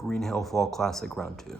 Greenhill Fall Classic Round 2.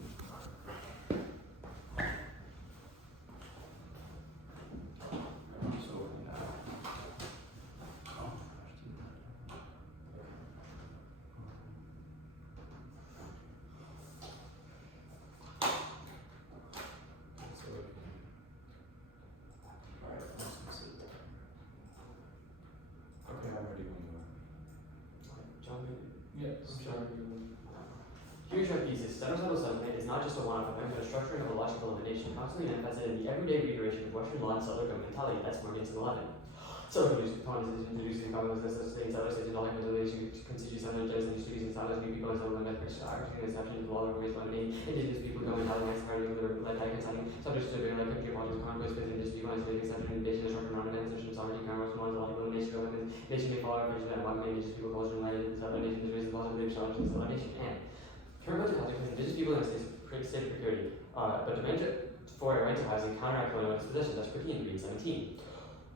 Here's your thesis. Settlerism is not just a one-off event, but a structuring of a logical elimination, constantly manifested in the everyday reiteration of Western law and settler mentality. That's Morgan's 11. Settler components introducing commons as state settlers, states, and all consideration constitutes energized industries and settlers, new people, and settlement methods, acting as exceptions of all ways by name, indigenous people going out against party with their like consenting, subjects to the bigger like country projects, conquest with indigenous people, and stating exception, invasion, and structure, non-organization, sovereignty, commerce, laws, logical elimination, government, nation may follow our vision that one indigenous people, culture, and land, settler nation, is raised positive challenges, settler nation, and current budget context is indigenous people in a state of precariety, but demand for a right to housing counteract colonial dispossession. That's Britain in 17.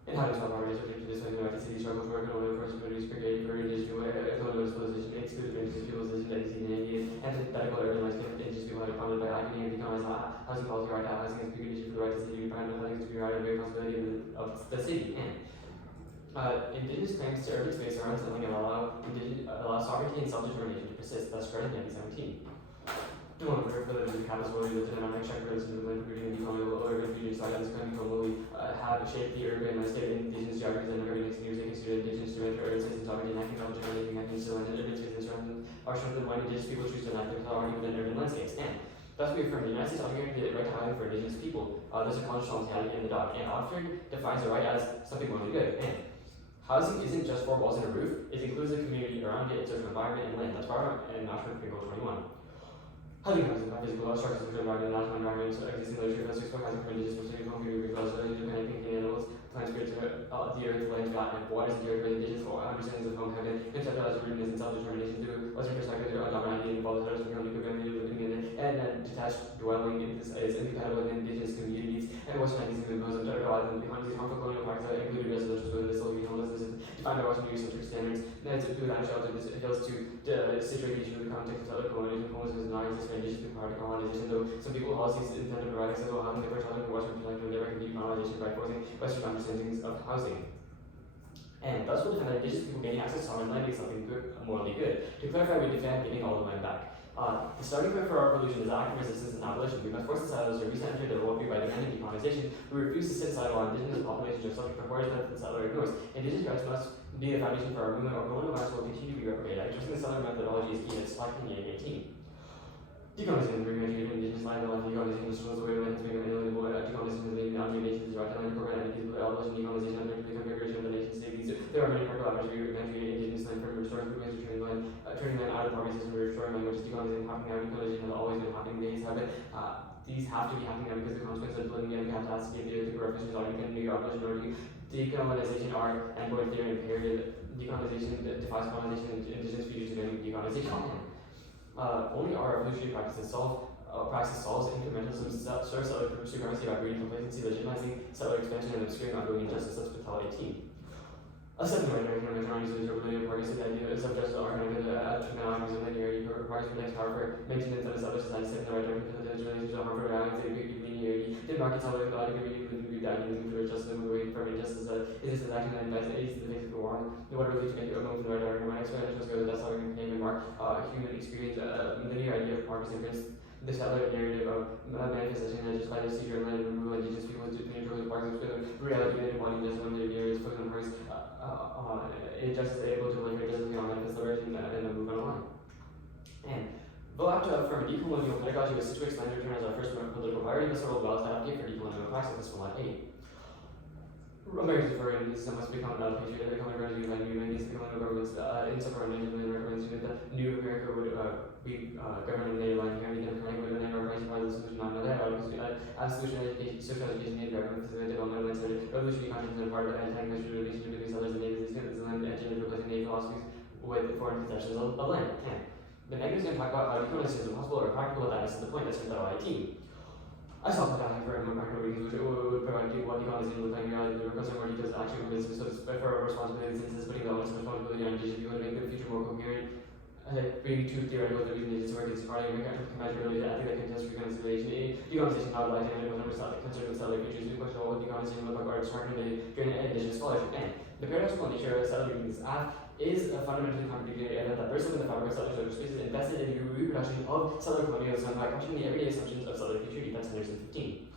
And how to solve our race objective this way, the city struggle for economic force to produce precariety for indigenous people, colonial dispossession, exclude indigenous people's decision that is in India, antithetical urban life, indigenous people are confronted by acting and economic housing policy, right to housing is precondition for the right to city, private funding to be right, and very possibility of the city. And indigenous claims to urban space are unsettling and allow sovereignty and self-determination to persist. That's started in 1917. For the capitalist world, the dynamic structure of the recruiting and colonial urban communities like this country will have shaped the urban landscape in indigenous geographies and urban next years. They consider indigenous to enter urban space and sovereignty, and acting self-determinating, acting still in urban space are strengthened when indigenous people choose to enact their authority within urban landscapes. And thus we affirm the United States arguing the right to housing for indigenous people. There's a constitutionality in the doc, and Oxford defines the right as something morally good. And housing isn't just four walls and a roof, it includes the community around it, its social environment, and land. That's part of in Oxford Goal 21. Housing comes in by physical structures, social environment, national environments, existing literature, that's explain housing for indigenous, specific community, because independent thinking animals, plants, creatures, the earth, land, God, and waters, the earth, and indigenous, or understandings of home, heaven, conceptualized rootedness and self-determination through Western perspective, dominant and involved settlers become economically living in it, and detached dwelling is incompatible with indigenous communities, and Western ideas and goes under God, and behind these harmful colonial practices that included residential within the Soviet homelessness, defined by Western Eurocentric standards, and to do that shelter, this appeals to situate each in the context of settler colonialism, homelessness, and non-existent indigenous people part of colonization, though some people policies intend to provide accessible housing for children from Western perspective never can be colonization by forcing Western understandings of housing. And thus we'll defend that indigenous people gaining access to sovereign land is something good, morally good. To clarify, we defend getting all the land back. The starting point for our revolution is active resistance and abolition. We must force the settlers to re-enter their worldview by demanding decolonization. We refuse to sit aside while indigenous populations are subject to horrors that the settler ignores. Indigenous rights must be the foundation for our movement, or colonial rights will continue to be replicated. Addressing the settler methodology is key, and it's selected in 18. Decolonization, repatriating indigenous land, and decolonization destroys the way land has become inalienable. Decolonization is leading non nations to right to land, corporate entities, abolition, decolonization, and the configuration of the nation state. There are many practical avenues to repatriate indigenous land from restoring movements, turning land out of poverty system, restoring languages, decolonization, happening now, decolonization has always been happening. These have to be happening now because the consequences of living in the capacity of the earth, refugees are independent, abolition, or decolonization are endpoint theory and period. Decolonization defies colonization and indigenous futures demanding decolonization. Only our revolutionary practices solves incrementalism, serves settler supremacy by breeding complacency, legitimizing settler expansion, and obscuring ongoing injustice. That's Patel 18. A second right of economic authorities is a related progress. The idea is of just argument that now argues of linearity requires for next power for maintenance of the settler society, setting the right direction for the relations of harmful values, they agree linearity. The market settler thought agree with that and for justice and moving from injustice is this action that invites the aids to the face of the wrong. In order really to make it move in the right direction, my explanation was good. That's how we can name and mark human experience, linear idea of progress and prince. The settler narrative of manifestation and just by the seizure and land and removal of indigenous people to neutral the parks with reality and embodied just when the areas put in parks injustice able to live justice beyond manifest liberty and move on. And though after from a decolonial pedagogy was situated land return as our first political priority, the sort of well to advocate for decolonial practice this will not aid. Americans refer in this must become another patriot, the common ground by new and these colonial governments in separate nations and recommends that the new America would be governed in the land here, the Democratic would have our rights by the solution on that solution education, social education and government is development and revolutionary conscience and part of anti-national relationship between settlers and natives is land and gender replacing native philosophies with foreign concessions of land. And the negatives going to talk about how decolonization is impossible or practical, that is the point that's in the IT. I saw that for more practical reasons, which would provide what decolonization look like in reality. The request more details actually convinces us for responsibility since it's putting the onus of responsibility on indigenous people to make the future more coherent Bringing two theoretical reasons to work is regarding compatibility, I think that contest reconciliation, decolonization, not like and concern with settler features, the question of what decolonization look like arts targeted during indigenous scholarship. And the paradoxical nature of settler reading this act is a fundamentally contradictory idea that bursts open the fabric of settler social spaces invested in the reproduction of settler colonialism by questioning the everyday assumptions of settler future. That's Innocence 15.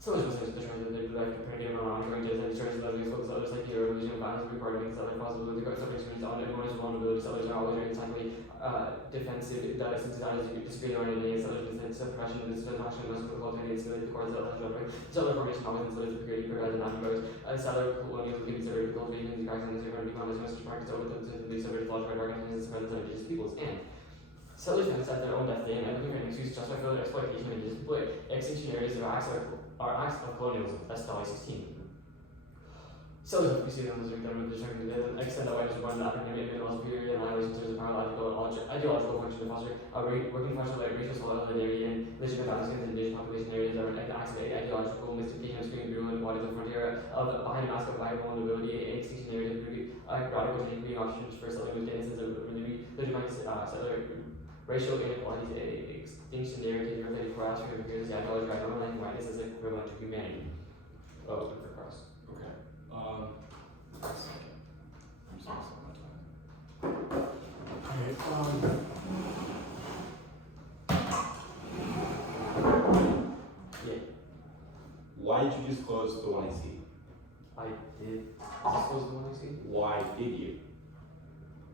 So as was the terms of the life compared on ongoing days and destroys the legacy of others like the religion of violence required to make settler possible to go settler experience on everyone's vulnerability. Settlers are always very intensely defensive, that since that is disagree on any settlers and suppression of this national and political against the courts of settler formation always instead of security provided not most settler colonialism can be considered cultivating these practices and different economics message practice over the settler logic by organizations and presence of indigenous peoples. And settlers can set their own death day and looking for an excuse to justify further exploitation of indigenous people. Extinction areas are acts of colonialism. That's Dolly 16. So, we see them as a government determined to extend that whiteness one African American laws period and language in terms of chronological ideological function to foster a working function like racial solidarity and legitimate balance in indigenous population areas that are acts of ideological mystification of screen through and bodies of frontier of behind a mask of high vulnerability, extinction areas, radical change options for settling with innocence of legitimate settler racial inequalities, extinction narrative, related for us, because the ideology of normalizing whiteness is equivalent to humanity. Oh, for cross. Okay. I'm sorry, my time. Okay. Yeah. Why did you disclose the one I see? I did disclose the one I see? Why did you?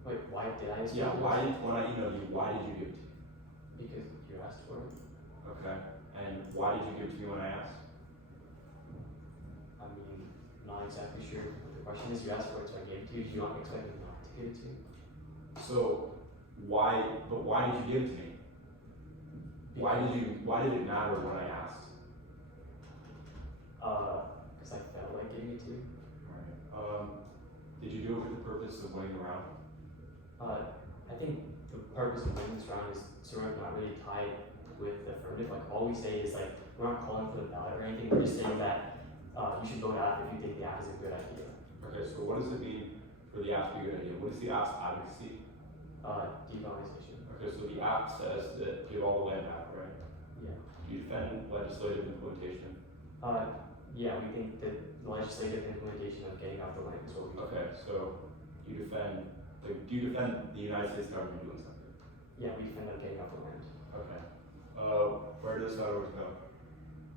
Wait, why did I disclose Yeah, it? why did, when I emailed you, why did you give it to me? Because you asked for it. Okay. And why did you give it to me when I asked? I mean, not exactly sure what the question is. You asked for it, so I gave it to you. Did you not expect me not to give it to you? So why did you give it to me? Why did it matter when I asked? Because I felt like giving it to you. Alright. Did you do it with the purpose of winning the round? I think the purpose of winning this round is sort of not really tied with the affirmative. Like, all we say is, like, we're not calling for the ballot or anything. We're just saying that you should vote app if you think the app is a good idea. Okay, so what does it mean for the app to be a good idea? What is the app's advocacy? Decolonization. Okay, so the app says that give all the land back, right? Yeah. Do you defend legislative implementation? Yeah, we think that the legislative implementation of getting out the land is what we Okay, so do you defend the United States government doing something? Yeah, we defend them getting out the land. Okay. Where does that always go?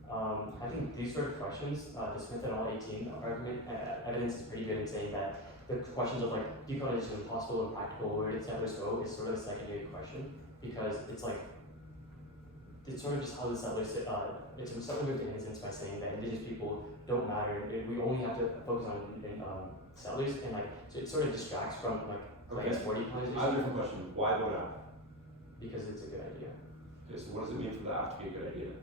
I think these sort of questions, the Smith et al. 18 argument, evidence is pretty good in saying that the questions of like decolonization impossible and practical, where did settlers go, is sort of a secondary question, because it's like, it's sort of just how the settlers, it's a settler moved to innocence by saying that indigenous people don't matter, we only have to focus on settlers, and like, so it sort of distracts from like, claims for decolonization. I have a different question. Why vote out? Because it's a good idea. Okay, so what does it mean for the app to be a good idea?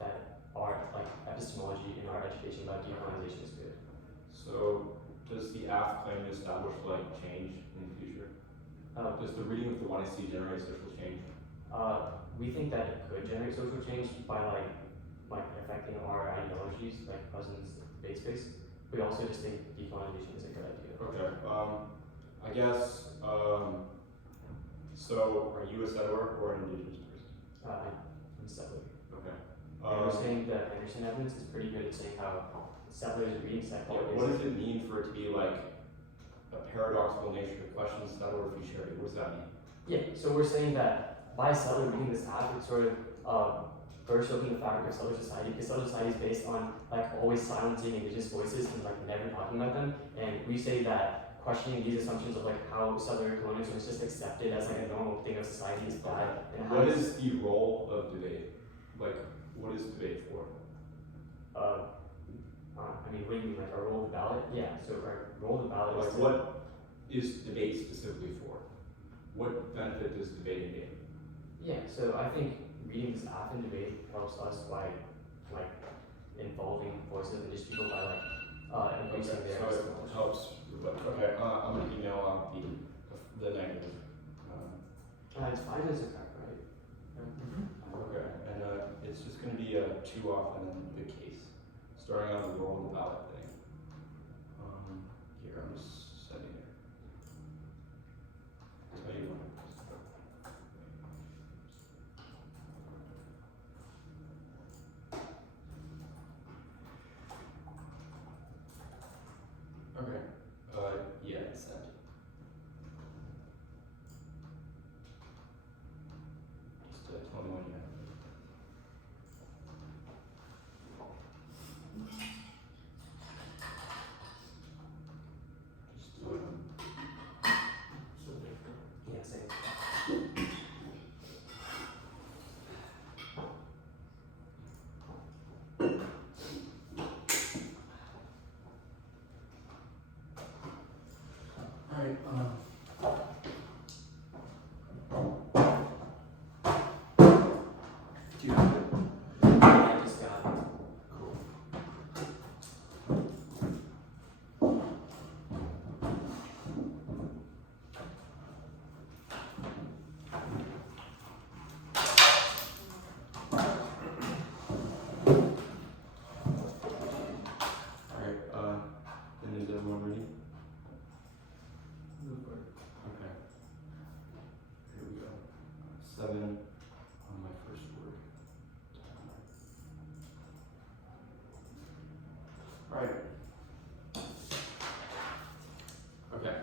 That our like epistemology in our education about decolonization is good. So does the app claim to establish like change in the future? Does the reading of the one I see generate social change? We think that it could generate social change by like affecting our ideologies, like President's debate space. We also just think decolonization is a good idea. Okay. I guess. So are you a settler or an indigenous person? I'm settler. Okay. And we're saying that Anderson evidence is pretty good at saying how settlers are reading settler. What does it mean for it to be like a paradoxical nature to question settler futurity? What does that mean? Yeah, so we're saying that by settler reading this app, it's sort of burst open the fabric of settler society, because settler society is based on like always silencing indigenous voices and like never talking about them. And we say that questioning these assumptions of like how settler colonialism is just accepted as like a normal thing of society is bad. And what is the role of debate? Like, what is debate for? I mean, what do you mean, like our role of the ballot? Yeah, so our role of the ballot Like, is what is debate specifically for? What benefit does debating gain? Yeah, so I think reading this app in debate helps us by like involving voices and just people by like increasing their so it helps. But okay, I'm gonna email out the negative. it's 5 minutes of prep, right? Okay, and it's just gonna be a 2 off and then the case, starting on the roll of the ballot thing. Here, I'm just sending it. Tell you what. 7 on my first word. Alright. Okay.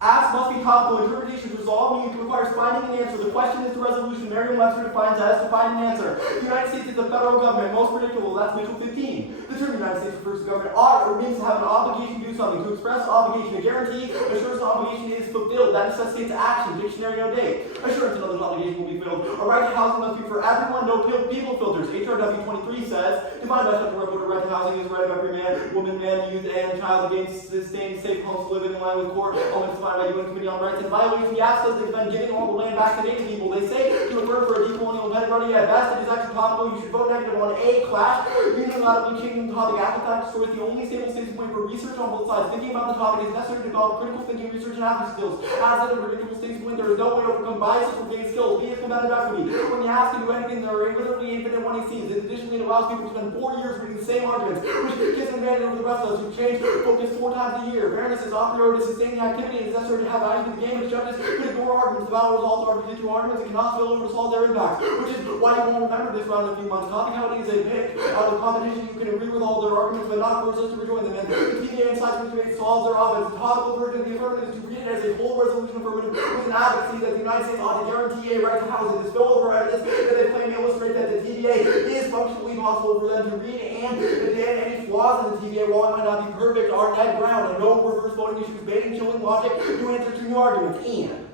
Asks must be topical. Interpretation to resolve means requires finding an answer. The question is the resolution. Merriam-Webster defines as to find an answer. The United States is the federal government. Most predictable. That's Mitchell 15. The term United States refers to government ought or means to have an obligation to do something. To express obligation. A guarantee assures the obligation is fulfilled. That necessitates action. Dictionary no date. Assurance another's obligation will be filled. A right to housing must be for everyone. No people filters. HRW 23 says, defined by Chapter 1 a right to housing is the right of every man, woman, youth, and child against sustained safe homes to live in line with court. Elements defined by UN Committee on Rights and Violations. The Act says they've been giving all the land back to Native people. They say to refer for a decolonial pedagogy at best it is actually possible. You should vote negative on A clash. Unilaterally changing the topic after the fact destroys the only stable stage point for research on both sides. Thinking about the topic is necessary to develop critical thinking, research, and after skills. As at a predictable stage point, there is no way to overcome biases or gain skills. B is competitive equity. When you ask to do anything, there are literally infinite when he sees. Additionally, it allows people to spend 4 years reading the same arguments, which gives an advantage over the rest of us who change focus 4 times a year. Fairness is a priori to sustain the activity. It is necessary to have value to the game, but judges could ignore arguments. The valid results are particular arguments and cannot spill over to solve their impacts, which is why you won't remember this round in a few months. Comicality is a pick out of competition. You can agree with all their arguments, but not force us to rejoin them. And the TVA insights which debate solves their offense. The topical version of the affirmative is to read it as a whole resolution affirmative with an advocacy that the United States ought to guarantee a right to housing. The spillover evidence that they claim illustrate that the TVA is functionally possible for them to read, and that any flaws in the TVA, while it might not be perfect, are dead ground, and no reverse voting issues, baiting, chilling logic, new answers to new arguments. And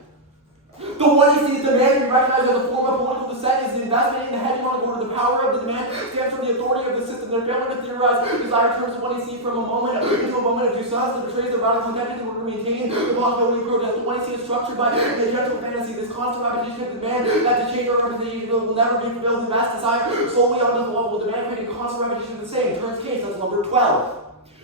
the what he sees demand to be recognized as a form of political dissent is the investment in the hegemonic order. The power of the demand stands for the authority of the system. They're failing to theorize desire terms of what he sees from a moment into a moment of justice that betrays the radical intention in order to maintain the possibility of protest. The what he sees is structured by the gentle fantasy, this constant repetition of demand that to change our representation will never be fulfilled. The vast desire solely on the level of demand creating constant repetition of the same. Turns case, that's number 12.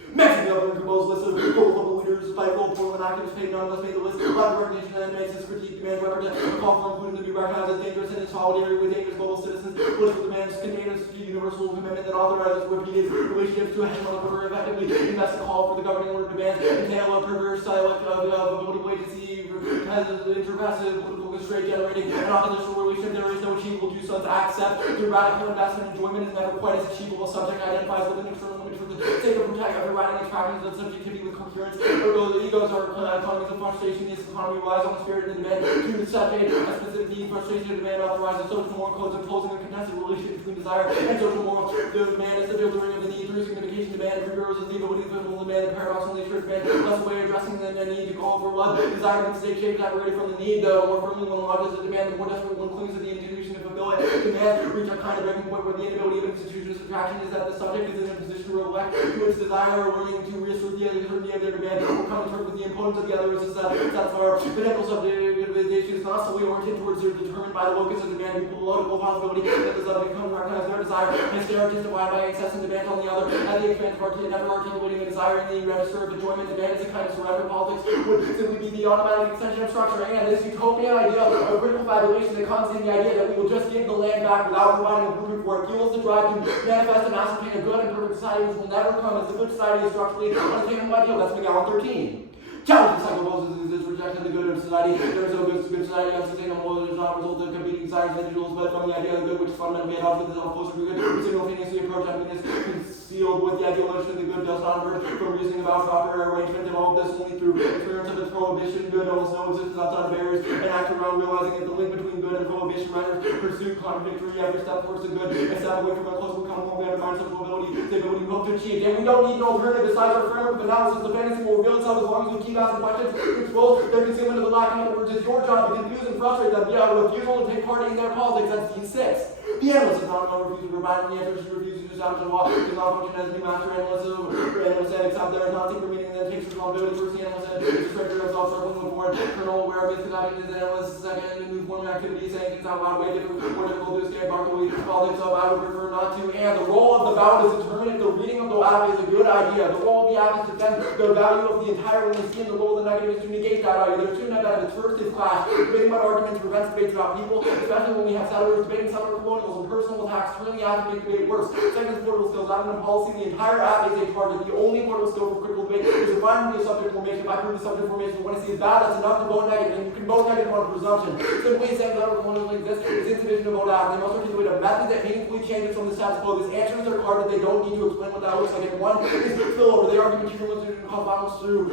Mexican government proposed list of global leaders, fight role, Portland activists, paid none, let's make the list. Lack of recognition and basis, critique, demand, represent, call for including to be recognized as dangerous and in solidarity with dangerous global citizens. Political demands contain a universal commitment that authorizes repeated relationships to a hegemonic order, effectively invest a call for the governing order demands, entail a perverse style of a political agency, has an interpassive political constraint generating an oppositional relationship. There is no achievable due sons accept. The radical investment enjoyment is never quite as achievable. Subject identifies with an external limit for the sake of protect overriding its practices of subjectivity with concurrence. The egos are economies of frustration. This economy relies on the spirit and the demand to separate a specific need. Frustration and demand authorizes social moral codes imposing a contested relationship between desire and social moral. The demand is the filtering of the need through signification. Demand prepares the ability to fulfill demand. The paradox only sure demand less way addressing the need to call for love. Desire can stay shaped separated from the need. The more firmly one lodges the demand, the more desperate one clings to the institution to fulfill it. Demand reach a kind of breaking point where the inability of an institution's attraction is that the subject is in a position to reflect to its desire or willing to reassert the certainty of their demand or come to terms with the opponents of the other. That's our potential subjectivization is not solely oriented towards or determined by the locus of demand. We political possibility that the subject come to recognize their desire and stare justified by excessive demand on the other at the expense of never articulating a desire in the register of enjoyment. Demand is a kind of surrender. Politics would simply be the automatic extension of structure, and this utopian idea of critical fabulation that comes in the idea that we will just give the land back without providing a blueprint for it fuels the drive to manifest and ascertain a good and perfect society which will never come as the good society is structurally unattainable ideal. That's McNeil 13. Challenging psychoanalysis is rejecting the good of society. There is no good society, unsustainable. It does not result in competing desires of individuals, but from the idea of the good which is fundamentally at odds with itself, closer to good. We simultaneously approach happiness concealed with the ideal notion that the good does not emerge from reasoning about proper arrangement of all this only through experience of its prohibition. Good almost no existence outside of barriers, and act around realizing that the link between good and prohibition renders pursuit contradictory. Every step towards the good, a step away from a close encounter we undermine social ability, the ability we hope to achieve. And we don't need an alternative besides our framework of analysis. The fantasy will reveal itself as long as we keep asking questions to expose their concealment of the lack of other words. It's your job to confuse and frustrate them via a refusal to take part in their politics. That's D6. The analyst is not a refusal to provide any answers. She refuses to establish a law. She does not function as the master analyst and except there is not secret meaning that takes responsibility first. The analyst is a stranger of self-struggling with board. Colonel aware of his conducting his analyst. Second, in new form activity, saying things out loud, way different, more difficult to escape. Barkley, politics of I would prefer not to. And the role of the ballot is determined if the reading of the app is a good idea. The role of the app is to defend the value of the entire when they see the role of the negative is to negate that value. There are two net benefits. First is clash. Debating about arguments prevents debates about people. The especially when we have settlers debating settler colonialism, personal attacks really have to make debate worse. Second is portable skills, not in policy. The entire app is a target. The only portable skill for critical debate is to find the subject formation. If I prove the subject formation we want to see is bad, that's enough to vote negative, and you can vote negative on presumption. Simply saying settler colonialism exists is insufficient to vote out. They must articulate a method that meaningfully changes from the status quo. This answer is their card that they don't need to explain what that looks like. And one is spillover. They argue materialism and cause violence through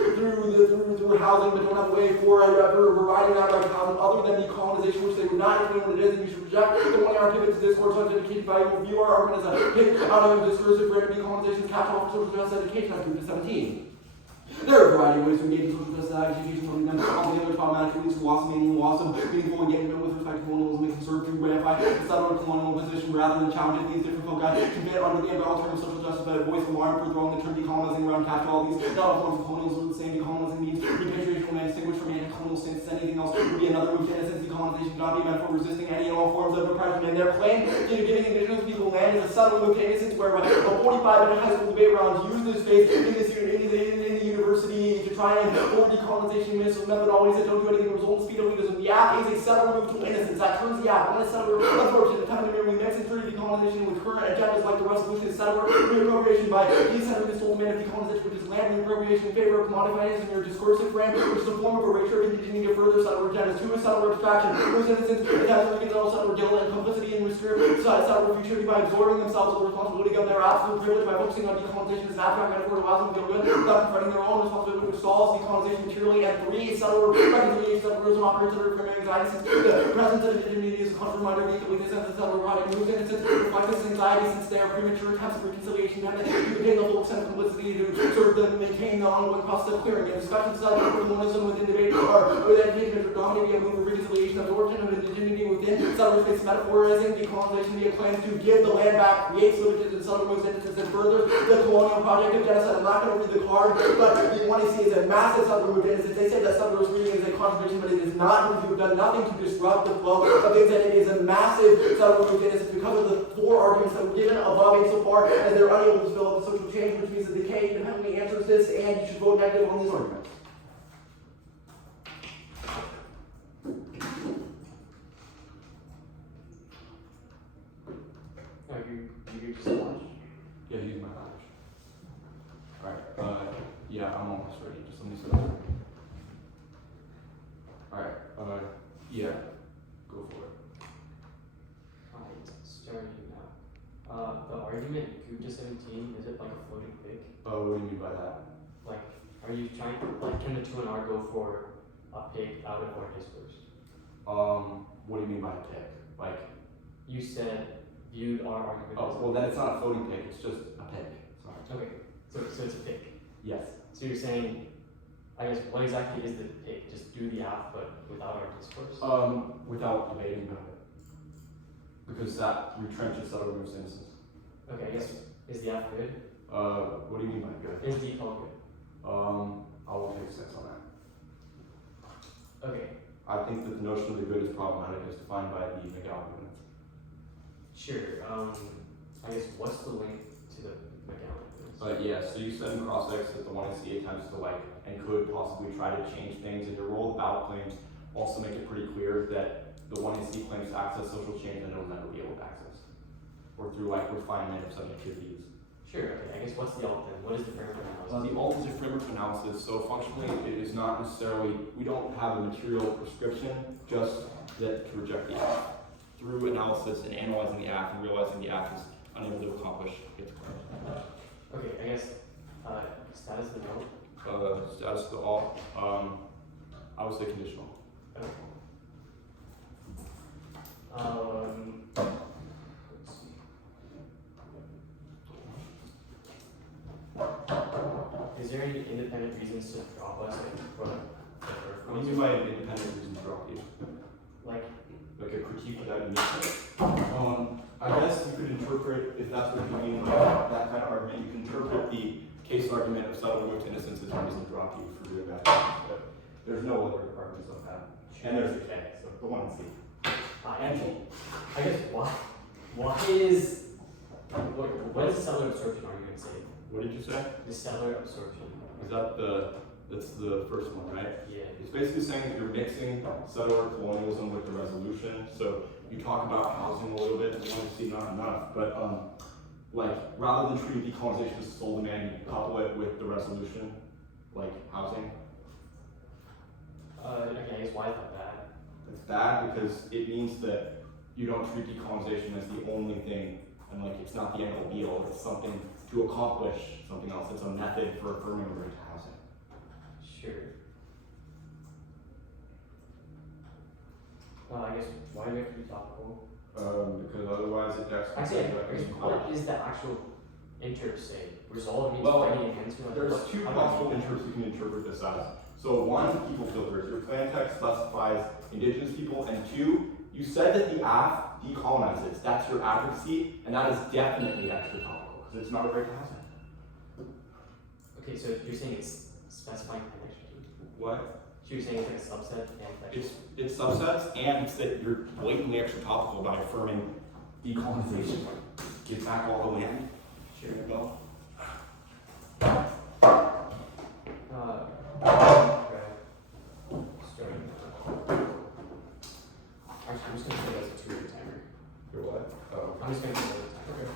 housing, but don't have a way for providing that right housing other than decolonization, which they would not explain what it is, and you should reject the one hour pivot to discourse on education valuable view our argument as a pick out of a discursive rate of decolonization catch-all for social justice education as proved to 17. There are a variety of ways to engage in social justice education, putting them all together problematic leads to loss of meaning, loss of meaningful engagement with respect to colonialism and conserve through ratify the settler colonial position rather than challenging these different folk convey under the umbrella term of social justice by voice alarm for throwing the term decolonizing around catch-all these not all forms of colonialism are the same. Decolonizing means repatriation when distinguished from anti-colonial states. Anything else would be another move to innocence. Decolonization cannot be meant for resisting any and all forms of oppression. And their claim to giving indigenous people land is a subtle move to innocence where a 45-minute high school debate round use this space in the university to try and over decolonization methodologies that don't do anything to result in speed of elitism. The app is a subtle move to innocence that turns the app on a settler absorption. The time of the year we mix and treat decolonization with current agendas like the resolution is settler reappropriation by decentering this whole demand of decolonization, which is land reappropriation in favor of commodifying in your discursive frame, which is a form of erasure of indigeneity of further settler agendas. Two is settler abstraction. Whose innocence it has to all settler guilt and complicity and restrict settler futurity by absorbing themselves of the responsibility of their absolute privilege by focusing on decolonization as an abstract metaphor to allow them to feel good without confronting their own responsibility, which solves decolonization materially. And three, settler reconciliation. Settlerism operates under primary anxiety since the presence of indigeneity is a constant reminder of the incompleteness of the settler project. Whose innocence reflects this anxiety since they are premature attempts of reconciliation dependent to obtain the full extent of complicity to serve them maintain the ongoing process of clearing. And discussions of colonialism within debate are with engagement predominating a move of reconciliation, absorption of indigeneity within settler space, metaphorizing decolonization via claims to give the land back, creates limited and settler moves innocence, and further the colonial project of genocide. I'm not going to read the card, but the one you see is a massive settler move innocence. They say that settler's reading is a contradiction, but it is not. You've done nothing to disrupt the flow of things, and it is a massive settler move innocence because of the four arguments that were given above insofar as they're unable to develop the social change, which means that the K independently answers this, and you should vote negative on these arguments. You just watch? Yeah, use my knowledge. Alright, yeah, I'm almost ready. Just let me sit down. Alright, yeah, go for it. Alright, starting now. The argument group to 17, is it like a floating pig? Oh, what do you mean by that? Like, are you trying to, like, can the 2 and R go for a pig out of our discourse? What do you mean by a pig? Like, you said viewed our argument. oh, well then it's not a floating pig, it's just a pig. Sorry. Okay, so it's a pig. Yes. So you're saying, I guess, what exactly is the pig? Just do the app, but without our discourse? Without debating about it. Because that retrenches Settlerism's innocence. Okay, I guess, is the app good? What do you mean by good? Is the call good? I will take 6 on that. Okay. I think that the notion of the good is problematic as defined by the McNeil argument. Sure. I guess, what's the link to the McNeil? Yeah, so you said in cross-ex that the 1AC attempts to and could possibly try to change things, and your role of ballot claims also make it pretty clear that the 1AC claims to access social change and it'll never be able to access. Or through refinement of subjectivities. Sure, okay, I guess what's the alt then? What is the framework analysis? The alt is a framework analysis, so functionally it is not necessarily, we don't have a material prescription, just that to reject the app. Through analysis and analyzing the app and realizing the app is unable to accomplish its claims. Okay, I guess, status of the note? Status of the alt, I would say conditional. Okay. Let's see. Is there any independent reasons to drop us for What do you mean by an independent reason to drop you? Like a critique without a meaning? I guess you could interpret, if that's what you mean by that kind of argument, you can interpret the case argument of settlement to innocence as a reason to drop you for doing that. But there's no other arguments of that. And there's a K, so the 1C. and I guess what is the settler absorption argument say? What did you say? The settler absorption. Is that that's the first one, right? Yeah. It's basically saying that you're mixing settler colonialism with the resolution. So you talk about housing a little bit, and obviously not enough, but like rather than treating decolonization as a sole demand, you couple it with the resolution, like housing. Okay, I guess why is that bad? It's bad because it means that you don't treat decolonization as the only thing, and like it's not the end all be all. It's something to accomplish something else. It's a method for affirming the right to housing. Sure. I guess why do we have to be topical? Because otherwise it gets. Actually, what is the actual interp say? Resolve means Well, finding enhancement. There's two possible interps you can interpret this as. So one, people filters. Your plan text specifies indigenous people, and two, you said that the AF decolonizes. That's your advocacy, and that is definitely extra topical because it's not a right to housing. Okay, so you're saying it's specifying connection. What? So you're saying it's like a subset and It's subsets, and it's that you're blatantly extra topical by affirming decolonization. Give back all the land. Sure. There you go. Starting now. Actually, I'm just gonna say that's a 2-minute timer. Your what? Oh. I'm just gonna say that's a timer.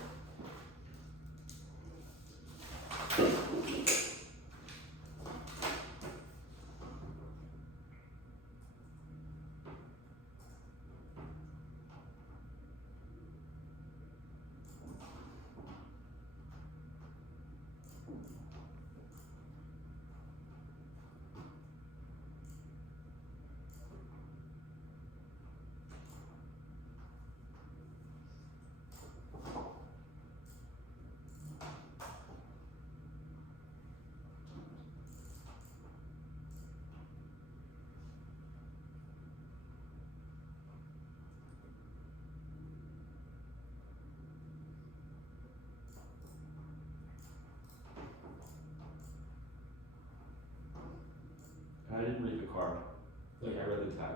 I didn't read the card. Like, I read the tag.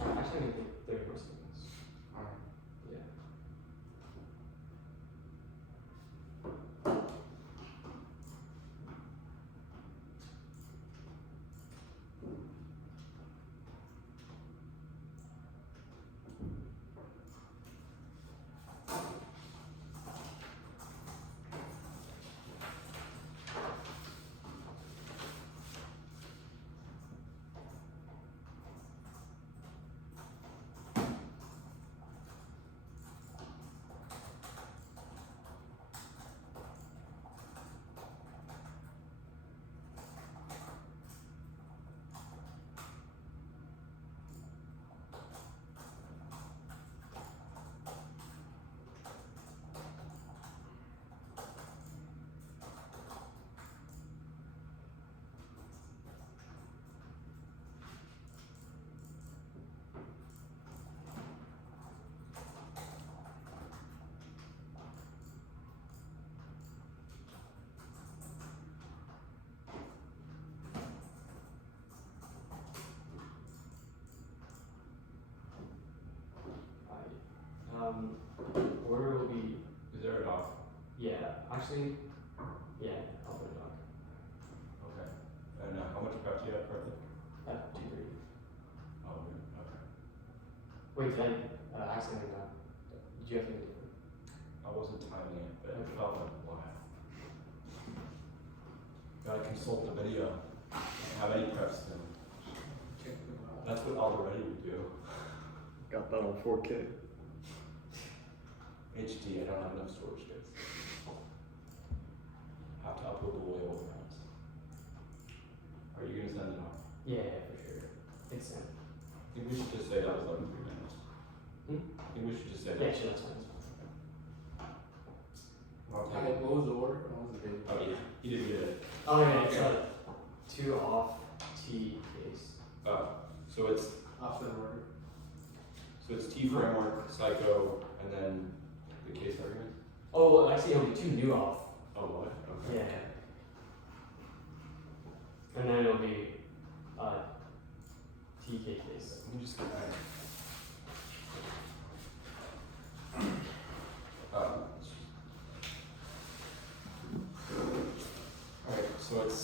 Actually, I think 30 more seconds. Alright. Yeah. Order will be, Is there a doc? yeah, actually, yeah, I'll put it on. Okay. And how much prep do you have for it? At 2:30. Oh, good. Okay. Wait, did I accidentally not? Did you have to do it? I wasn't timing it, but it felt like why. I consult the video. I don't have any preps then. That's what Already would do. Got that on 4K. HD, I don't have enough storage space. Have to upload the way old ones. Are you gonna send it off? Yeah, for sure. It's sent. I think we should just say that was like 3 minutes. I think we should just say that. Yeah, sure, that's fine. I'll take What it. was the order? What was the date? Oh, yeah, he didn't get it. Oh, yeah, it's 2 off T case. So it's Opposite order. T framework, psycho, and then the case argument. Oh, well, actually, it'll be 2 new off. Oh, what? Okay. Yeah. And then it'll be TK case. Let me just get that. Alright, so it's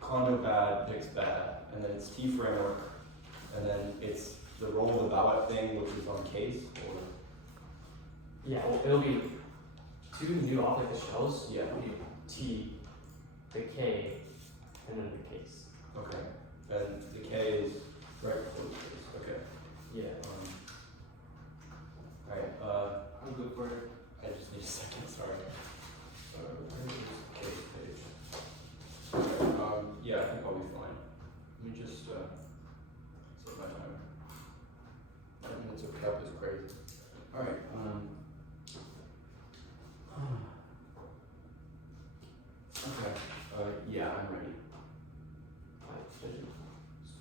Condo Bad, PIKs Bad, and then it's T framework, and then it's the roll of the ballot thing, which is on case, or Yeah, well, it'll be 2 new off like the shells. yeah. It'll be T, the K, and then the case. Okay. And the K is right before the case. Okay. Yeah. Alright, I'm good for it. I just need a second, sorry. Where's this case page? Okay, yeah, I think I'll be fine. Let me just, set my timer. 5 minutes of prep is crazy. Alright, okay, yeah, I'm ready.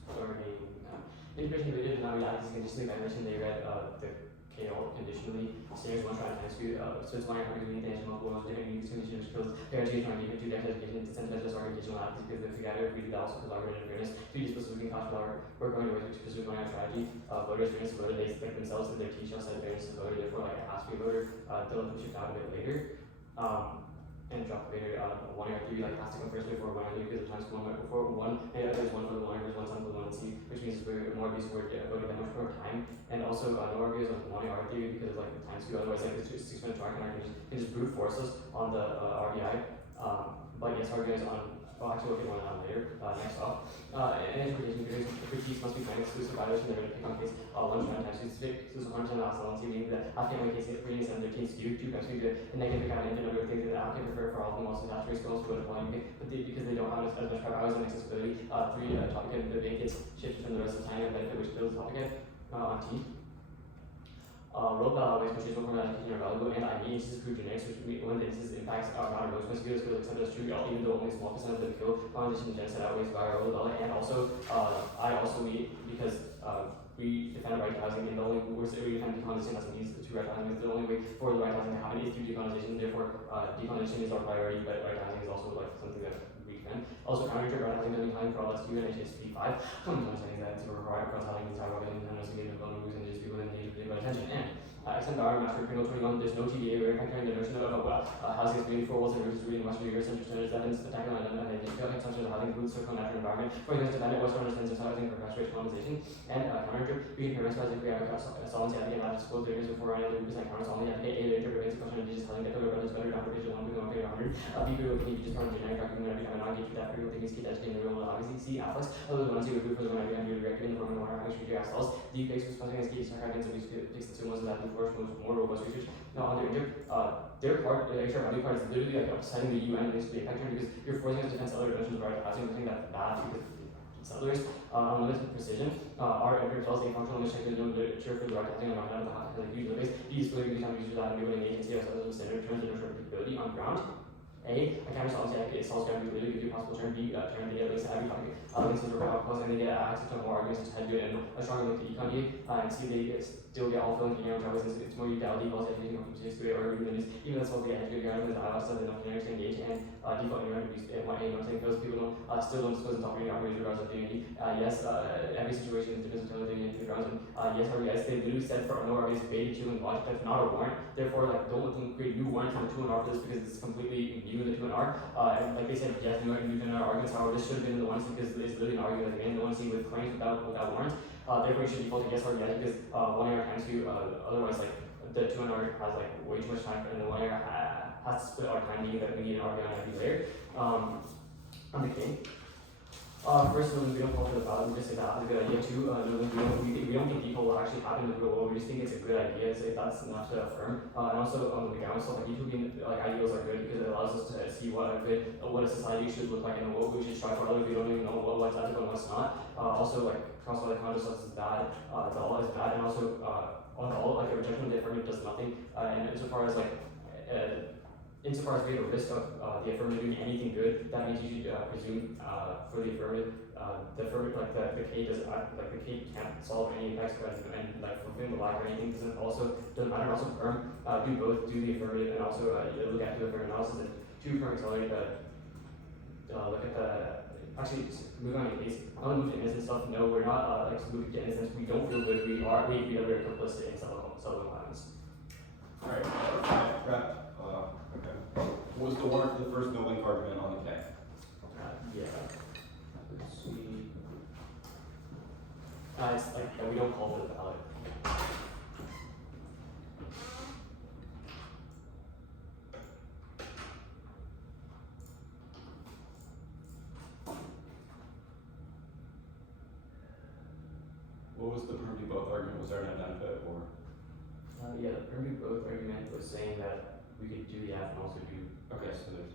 Starting integration we did now we add this conditionally. I mentioned they read the KO conditionally. Standards 1 try to times 2. So it's why I'm going to need multiple ones different needs conditions skills. Guarantees trying to get 2 definition to incentivize this organizational actions because if we gather if we do that also because argument and fairness. 3D specific cost for we're going to work specific on our strategy. Voters fairness voter they think themselves that their T shall set fairness to voter, therefore like it has to be a voter. They'll shift out a bit later. And drop later 1 or 3 like has to come first before 1 or 3 because of times 1 before 1 and there's 1 for the 1 there's 1 time for the 1 and C, which means we're more abuse word voting that much more time. And also no argues on 1 or 3 because of like the times 2, otherwise like the 6-minute track and I can just brute force us on the RBI. But yes, argues on actually we'll get one on later. Next off. Interpretation critiques must be found exclusive violation. They're going to pick on case 1 times specific. So 1 time last meaning that applicant in case reading 713 skew 2 times 3 and negative account and number of things that the applicant prefer for all of them also attached race goals to the volume but because they don't have as much hours and accessibility. 3 topic and the gets shifted from the rest of the time and benefit which builds the topic on T. Road values, which is one education are valuable, and I mean, this is proof genetics, which when this impacts our amount of most mosquitoes feel accepted as true, even though only a small percent of them kill. Colonization genocide outweighs by road value, and also, I also meet because we defend right housing, and the only we defend decolonization as a means to right housing. The only way for the right housing to happen is through decolonization. Therefore, decolonization is our priority, but right housing is also like something that we defend. Also, counter right housing doesn't claim for all that's due and HSP 5. Come on, saying that to require cross housing and cyber housing and nursing and vulnerable and just people in need of attention. And extend our master criminal 21, there's no TDA, we're factoring the notion of housing is beauty for walls and roots in Western Europe, central standards, evidence, attack on and identifying such as housing, food, social, natural environment, for against defendant, Western understands housing for cash rate colonization, and counter we can parents if we have a solvency advocate not disclosed figures before any other percent counter solvency advocate, A, interprets the question of indigenous housing, that the reference better down provision 1 1 100, B, critical thinking, just part of generic document, every time I not engage with that critical thinking is key to educating the real world, obviously, C, afflex, other than 1 2 for the 1 idea and be directed in the form of 1 having strategic assholes, D, fix responding as key to evidence of these fix the 2 ones that move forward more robust research. Now, on their part, the extra value part is literally like upsetting the UN and basically a factor because you're forcing us to defend other notions of right housing. I think that's bad because settlers, unlimited precision, are as well as a functional initiative in the literature for the right housing and not have the huge limits. These clearly become users that have an agency of standard terms and interpretability on ground. A counter solvency advocate solves gravity literally gives you a possible term. B, term they get links to every topic. Links to the proposals and they get access to more arguments which had good and a stronger link to econ. And C, they still get all filling generic drivers and it's more utility calls education from history or even that's what we had to get around with the IELTS stuff they don't generics to engage and default around abuse and what you know saying because people don't still don't disclose and talk about operating regards of dignity. Yes, every situation is different until they get into the grounds and yes, RBS they literally said for no RBS beta chill and logic that's not a warrant. Therefore like don't let them create new warrants for the 2 and R for this because it's completely new in the 2 and R. And like they said, yes, new and R arguments, however, this should have been in the 1C because it's literally an argument again, the 1C with claims without warrants. Therefore, you should default to yes or yes because 1 AR times 2, otherwise, like the 2 and R has like way too much time, and the 1 AR has to split our time, meaning that we need an RBI on every layer. On the K. First, we don't call for the ballot, we just say that was a good idea too. We don't think people will actually happen in the real world, we just think it's a good idea, so that's enough to affirm. And also, the McNeil stuff, like utopian ideals are good because it allows us to see what a society should look like and what we should strive for, although we don't even know what's ethical and what's not. Also, like, cross by the condo stuff is bad, the all is bad, and also, on the all, like, the rejection of the affirmative does nothing. And insofar as, like, insofar as we have a risk of the affirmative doing anything good, that means you should presume for the affirmative, like the K doesn't like the K can't solve any PIKs Bad and like fulfill the lack or anything doesn't matter. Also affirm, do both, do the affirmative and also look at the affirmative analysis and to affirm accelerate look at the actually move on to case. I want to move to innocence stuff. No, we're not like moving to innocence. We don't feel good. We feel very complicit in settlement violence. Alright, wrap. Okay. What was the warrant for the first no link argument on the K? Yeah. Let's see. It's like that we don't call for the ballot. What was the prove both argument? Was there an benefit or? Yeah, the primitive both argument was saying that we could do the F and also do. Okay, so there's.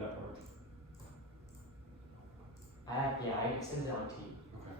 that part? Yeah, I extended it on T. Okay.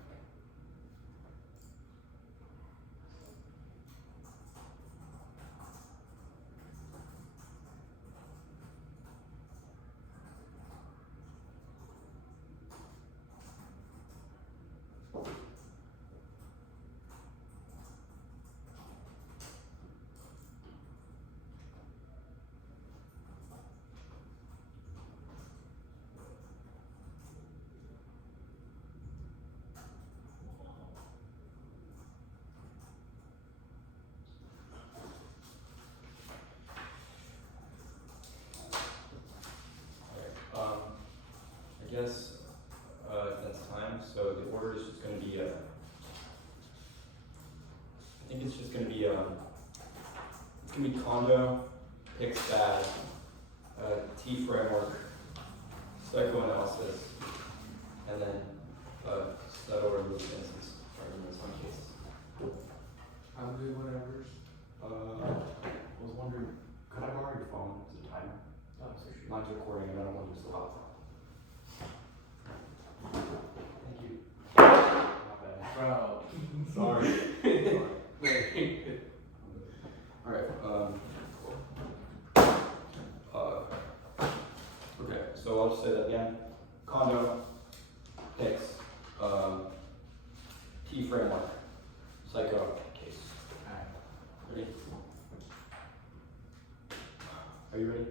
I guess that's time. So the order is just going to be. I think it's just going to be. It's going to be Condo, PIKs Bad, T framework, Psychoanalysis, and then Settlerism Innocence argument in some cases. I'll do whatever's. I was wondering, could I borrow your phone as a timer? Oh, so sure. Mine's recording, and I don't want to just stop. Thank you. Not bad. Bro. Sorry. All right. Okay. So I'll just say that again. Condo, PIKs, T framework, psycho case. Alright. Ready? Are you ready?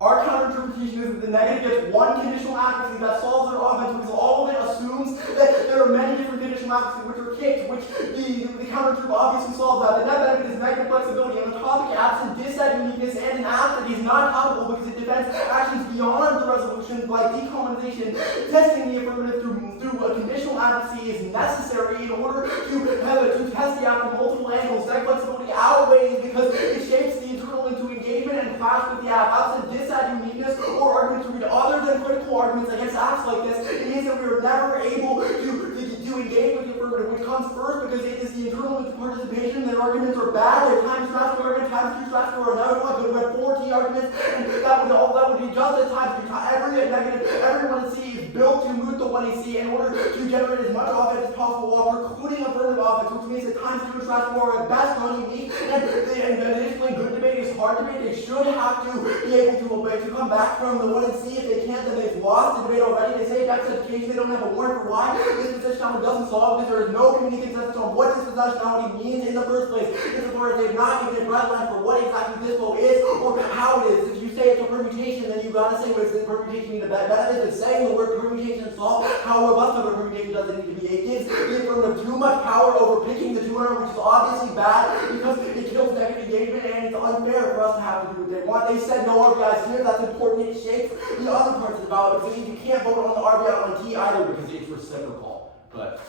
Our counterinterpretation is that the negative gets one conditional accuracy that solves their offense because all of it assumes that there are many different conditional accuracies which are kicked, which the counterinterpretation obviously solves that. The net benefit is negative flexibility, and the topic absent disset uniqueness and an act that is not topical because it defends actions beyond the resolution like decolonization. Testing the affirmative through a conditional accuracy is necessary in order to test the act from multiple angles. Net flexibility outweighs because it shapes the internal into engagement and clash with the act. Absent disset uniqueness or arguments to read other than critical arguments against acts like this, it means that we are never able to engage with the affirmative, which comes first because it is the internal participation. Their arguments are bad. Their time straps to argument, times 2 straps to another one. But we have 4 T arguments, and that would be just as times 2. Every negative, every 1C is built to moot the 1AC in order to generate as much offense as possible while precluding affirmative offense, which means that times 2 straps are at best non-unique. And additionally, good debate is hard debate. They should have to be able to come back from the 1C. If they can't, then they've lost the debate already. They say that's the case. They don't have a warrant for why this positionality doesn't solve because there is no community consensus on what this positionality means in the first place. Insofar as they've not given a red line for what exactly this flow is or how it is. If you say it's a permutation, then you've got to say what is the permutation mean. The benefit is saying the word permutation solve how robust of a permutation does it need to be. It gives the affirmative too much power over picking the 200, which is obviously bad because it kills negative engagement and it's unfair for us to have to do what they want. They said no RBIs here. That's important. It shapes the other parts of the ballot because you can't vote on the RBI on T either because it's reciprocal. But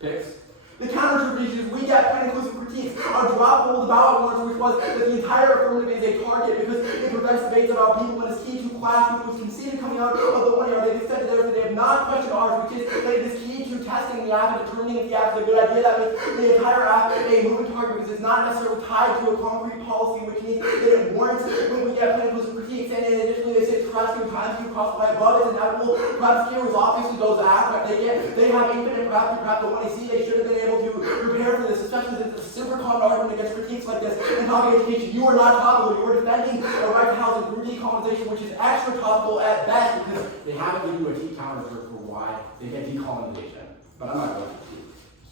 PIKs. The counterinterpretation is we get point inclusive critiques on droppable the ballot warrants, which was that the entire affirmative is a target because it prevents debates about people when it's key to clash, which was conceded coming out of the 1 year. They've said that they have not questioned ours, which is that it is key to testing the app and determining if the app is a good idea. That makes the entire app a moving target because it's not necessarily tied to a concrete policy, which means that it warrants when we get point inclusive critiques. And additionally, they say trusting times you classify above is inevitable. Perhaps here was obviously those apps they have infinite perhaps the 1AC. They should have been able to prepare for this, especially since it's a super common argument against critiques like this in topic education. You are not topical. You are defending the right to housing through decolonization, which is extra topical at best because they haven't given you a T counter for why they get decolonization. But I'm not going to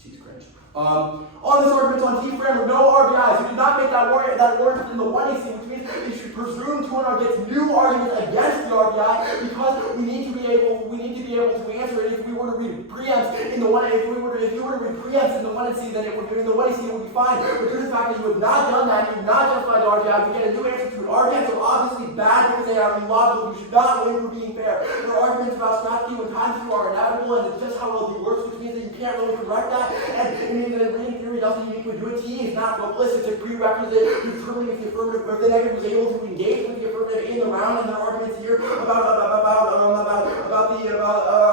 T's cringe. On this argument on T framework, no RBIs. You did not make that warrant in the 1AC, which means you should presume 200 gets new arguments against the RBI because we need to be able to answer it. If we were to read preempts in the 1, if you were to read preempts in the 1AC, then it would be in the 1AC it would be fine. But due to the fact that you have not done that, you have not justified the RBI, we get a new answer to it. RBIs are obviously bad because they are illogical. You should not win for being fair. There are arguments about strategy when times 2 are inevitable, and it's just how well it works, which means that you can't really correct that. And it means that reading theory doesn't uniquely do it. T is not robust. It's a prerequisite to determining if the affirmative or the negative was able to engage with the affirmative in the round. And there are arguments here I'm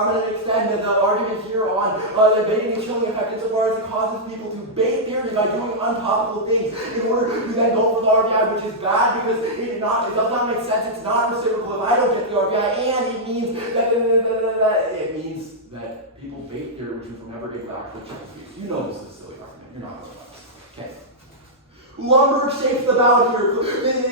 going to extend the argument here on debating the chilling effect insofar as it causes people to debate theory by doing untopical things in order to then go for the RBI, which is bad because it does not make sense. It's not reciprocal. If I don't get the RBI, and it means that people debate theory, which will never get back to the chance. You know this is a silly argument. You're not going to. Okay. Lumberg shapes the bout here. They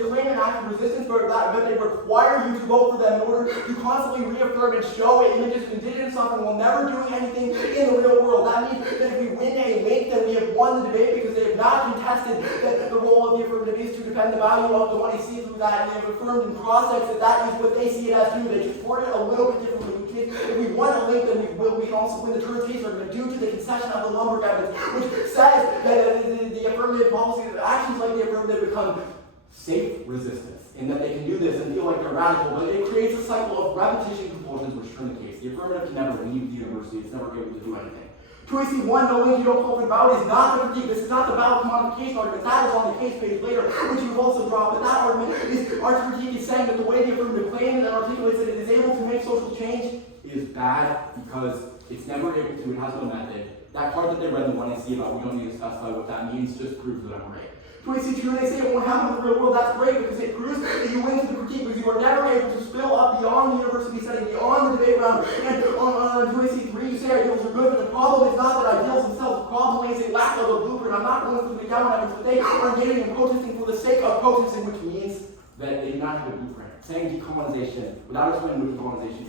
claim an act of resistance, but they require you to vote for them in order to constantly reaffirm and show images of indigenous suffering while never doing anything in the real world. That means that if we win a link, then we have won the debate because they have not contested that the role of the affirmative is to defend the value of the money seen through that, and they have affirmed in process that that is what they see it as too. They just word it a little bit differently. If we won a link, then we can also win the Turin case argument due to the concession of the Lumberg evidence, which says that the affirmative policy actions like the affirmative become safe resistance, in that they can do this and feel like they're radical, but it creates a cycle of repetition compulsions which turn the case. The affirmative can never leave the university, it's never able to do anything. Choice C1, no link, you don't call for the ballot, is not the critique. This is not the ballot commodification argument. That is on the case page later, which you've also dropped. But that argument is, our critique is saying that the way the affirmative claims and articulates that it is able to make social change is bad because it's never able to, it has no method. That part that they read in the 1AC about, we don't need to specify what that means, just proves that I'm right. Choice C2, they say it won't happen in the real world. That's great because it proves that you win the critique because you are never able to spill up beyond the university setting, beyond the debate round. And on Choice C3, you say ideals are good, but the problem is not that ideals themselves. The problem is a lack of a blueprint. I'm not going through the down evidence, but they are engaging in protesting for the sake of protesting, which means that they do not have a blueprint. Saying decolonization without explaining what decolonization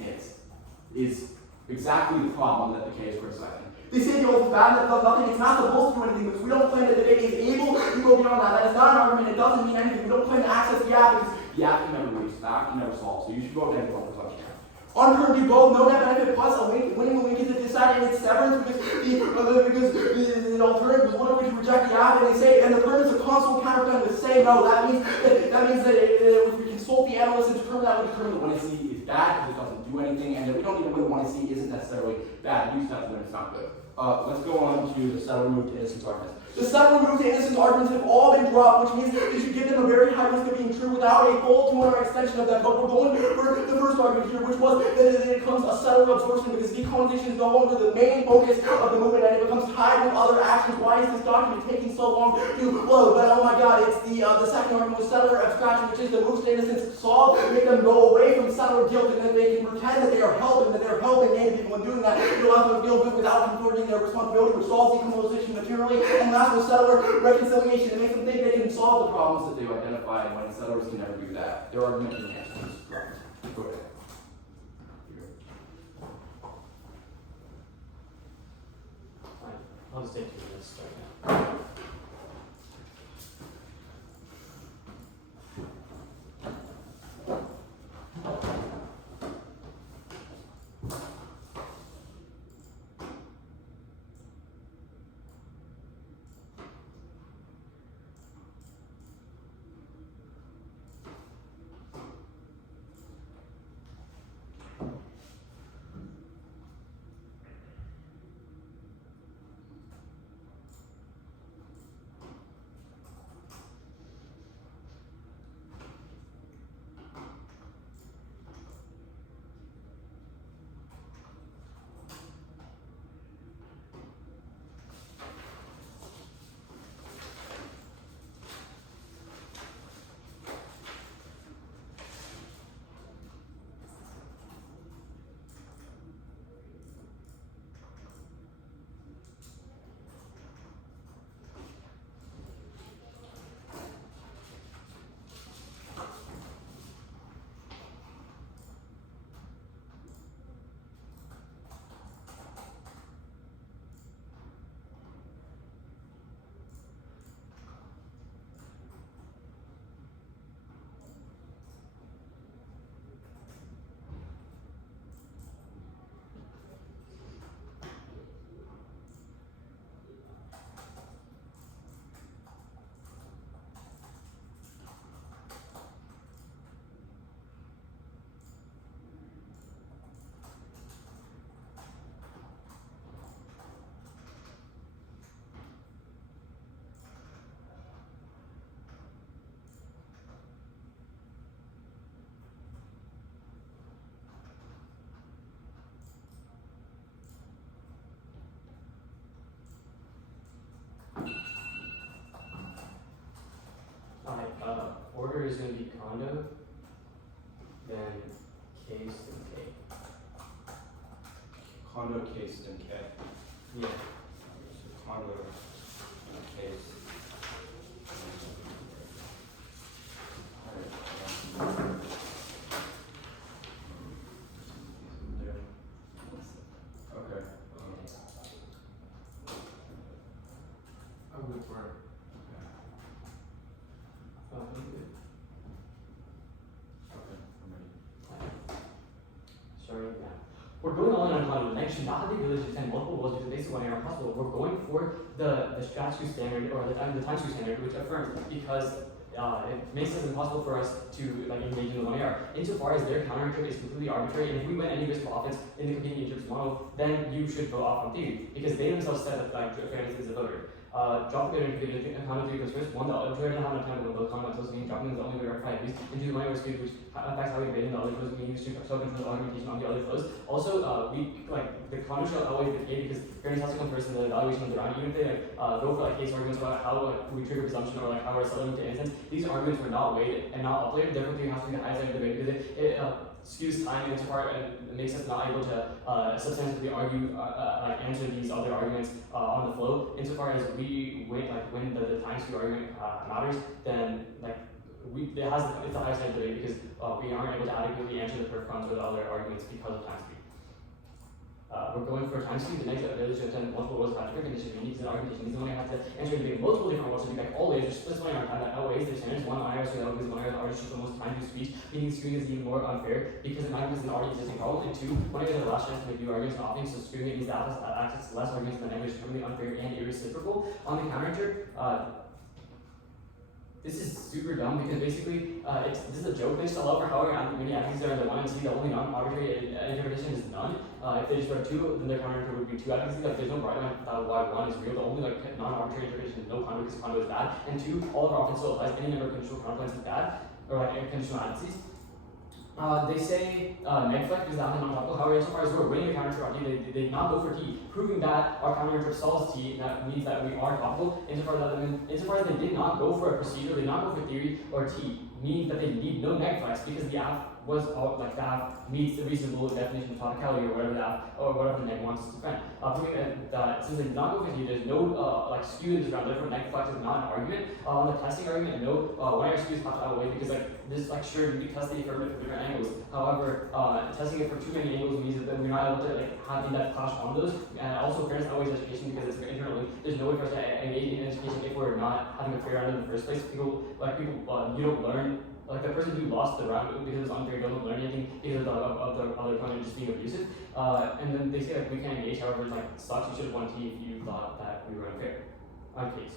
is exactly the problem that the K is criticizing. They say the oath is bad, that does nothing. It's not supposed to do anything because we don't claim that the debate is able to go beyond that. That is not an argument. It doesn't mean anything. We don't claim to access the app because the app can never reach back, can never solve. So you should vote negative on presumption. Unturned do both, no net benefit plus a link. Winning the link is a decided it's severance because the alternative was one of which reject the app, and they say, and the permits of console counterclaim would say no. That means that if we consult the analyst and determine that, we determine the 1AC is bad because it doesn't do anything, and that we don't need to win the 1AC isn't necessarily bad. We use that to win, it's not good. Let's go on to the settle remove to innocence arguments. The settle remove to innocence arguments have all been dropped, which means that you should give them a very high risk of being true without a full 200 extension of them. But we're going for the first argument here, which was that it becomes a settler absorption because decolonization is no longer the main focus of the movement and it becomes tied with other actions. Why is this document taking so long to load? But oh my god, it's the second argument was settler abstraction, which is the move to innocence solved, make them go away from settler guilt, and then they can pretend that they are helping native people in doing that. It allows them to feel good without contorting their responsibility, which solves decolonization materially. And last was settler reconciliation. It makes them think they can solve the problems that they've identified when settlers can never do that. Their argument can answer this problem. Go ahead. Fine. I'll just take 2 minutes right now. order is going to be condo, then case, then K. Condo, case, then K. Yeah. So condo, case. Okay. I'll go for it. Okay, I'm ready. Starting now. We're going all in on condo. And should not have the ability to defend multiple roles because based on one error possible. We're going for the strat2 standard or the time2 standard, which affirms because it makes it impossible for us to engage in the one error. Insofar as their counterintuitive is completely arbitrary, and if we win any risk of offense in the competing interest model, then you should go off on theory because they themselves said that fairness is a voter. Drop the condo theory comes first. One, the arbitrary doesn't have enough time to build condo until meaning dropping is the only way to rectify abuse into the money risk which affects how we debate in the other flows, meaning to self-control argumentation on the other flows. Also, the condo shall always be paid because fairness has to come first in the evaluation of the round. Even if they go for case arguments about how we trigger presumption or how we're settling to innocence, these arguments were not weighed and not uplaid. Therefore, theory has to be the highest end of the debate because it skews time insofar and makes us not able to substantively argue, answer these other arguments on the flow. Insofar as we win the time skew argument matters, then it's the highest end of the debate because we aren't able to adequately answer the perf cons or the other arguments because of time skew. We're going for a time skew. The next ability to attend multiple rows of practical condition means an argumentation means only have to answer and debate multiple different roles to be back all layers, which splits money on time that outweighs their standards. One IR so that because one IR already shows the most time to speech, meaning skewing is even more unfair because an argument is an already existing problem. And two, one IR is the last chance to make new arguments and often, so skewing it means that access to less arguments than language is permanently unfair and irreciprocal. On the counter, this is super dumb because basically this is a joke based all over however many advocacies there are in the 1 and C. The only non-arbitrary interpretation is none. If they just wrote 2, then their counter would be 2 advocacies. There's no right line why 1 is real. The only non-arbitrary interpretation is no condo because condo is bad. And 2, all of our offense still applies. Any number of conditional counterpoints is bad or conditional advocacies. They say Netflix is not non-topical. However, insofar as we're winning the counter on T, they did not go for T, proving that our counter solves T. That means that we are topical. Insofar as they did not go for a procedure, they did not go for theory or T, means that they need no Netflix because the app was the app meets the reasonable definition of topicality or whatever the app or whatever the neg wants us to defend. Proving that since they did not go for T, there's no skew in this round. Therefore, Netflix is not an argument. On the testing argument, no one error skews have to outweigh because this sure you can test the affirmative for different angles. However, testing it for too many angles means that we're not able to have in-depth clash on those. And also, fairness outweighs education because it's internally. There's no way for us to engage in education if we're not having a fair round in the first place. People you don't learn. The person who lost the round because it's unfair doesn't learn anything because of the other opponent just being abusive. And then they say we can't engage. However, sucks. You should have won T if you thought that we were unfair. On case.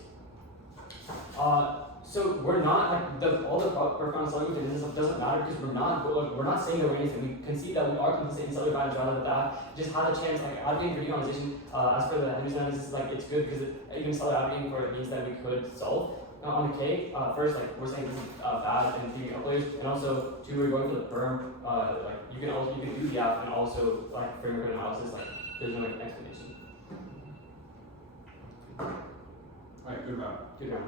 So we're not all the performance language and this stuff doesn't matter because we're not saying that we're anything. We concede that we are complicit in settler violence rather than that. Just have a chance advocating for decolonization as per the Innocence it's good because even settler advocating for it means that we could solve. On the K, first, we're saying this is bad and thinking uplayers, and also 2, we're going for the firm. You can do the app and also framework analysis. There's no explanation. All right, good round. Good round.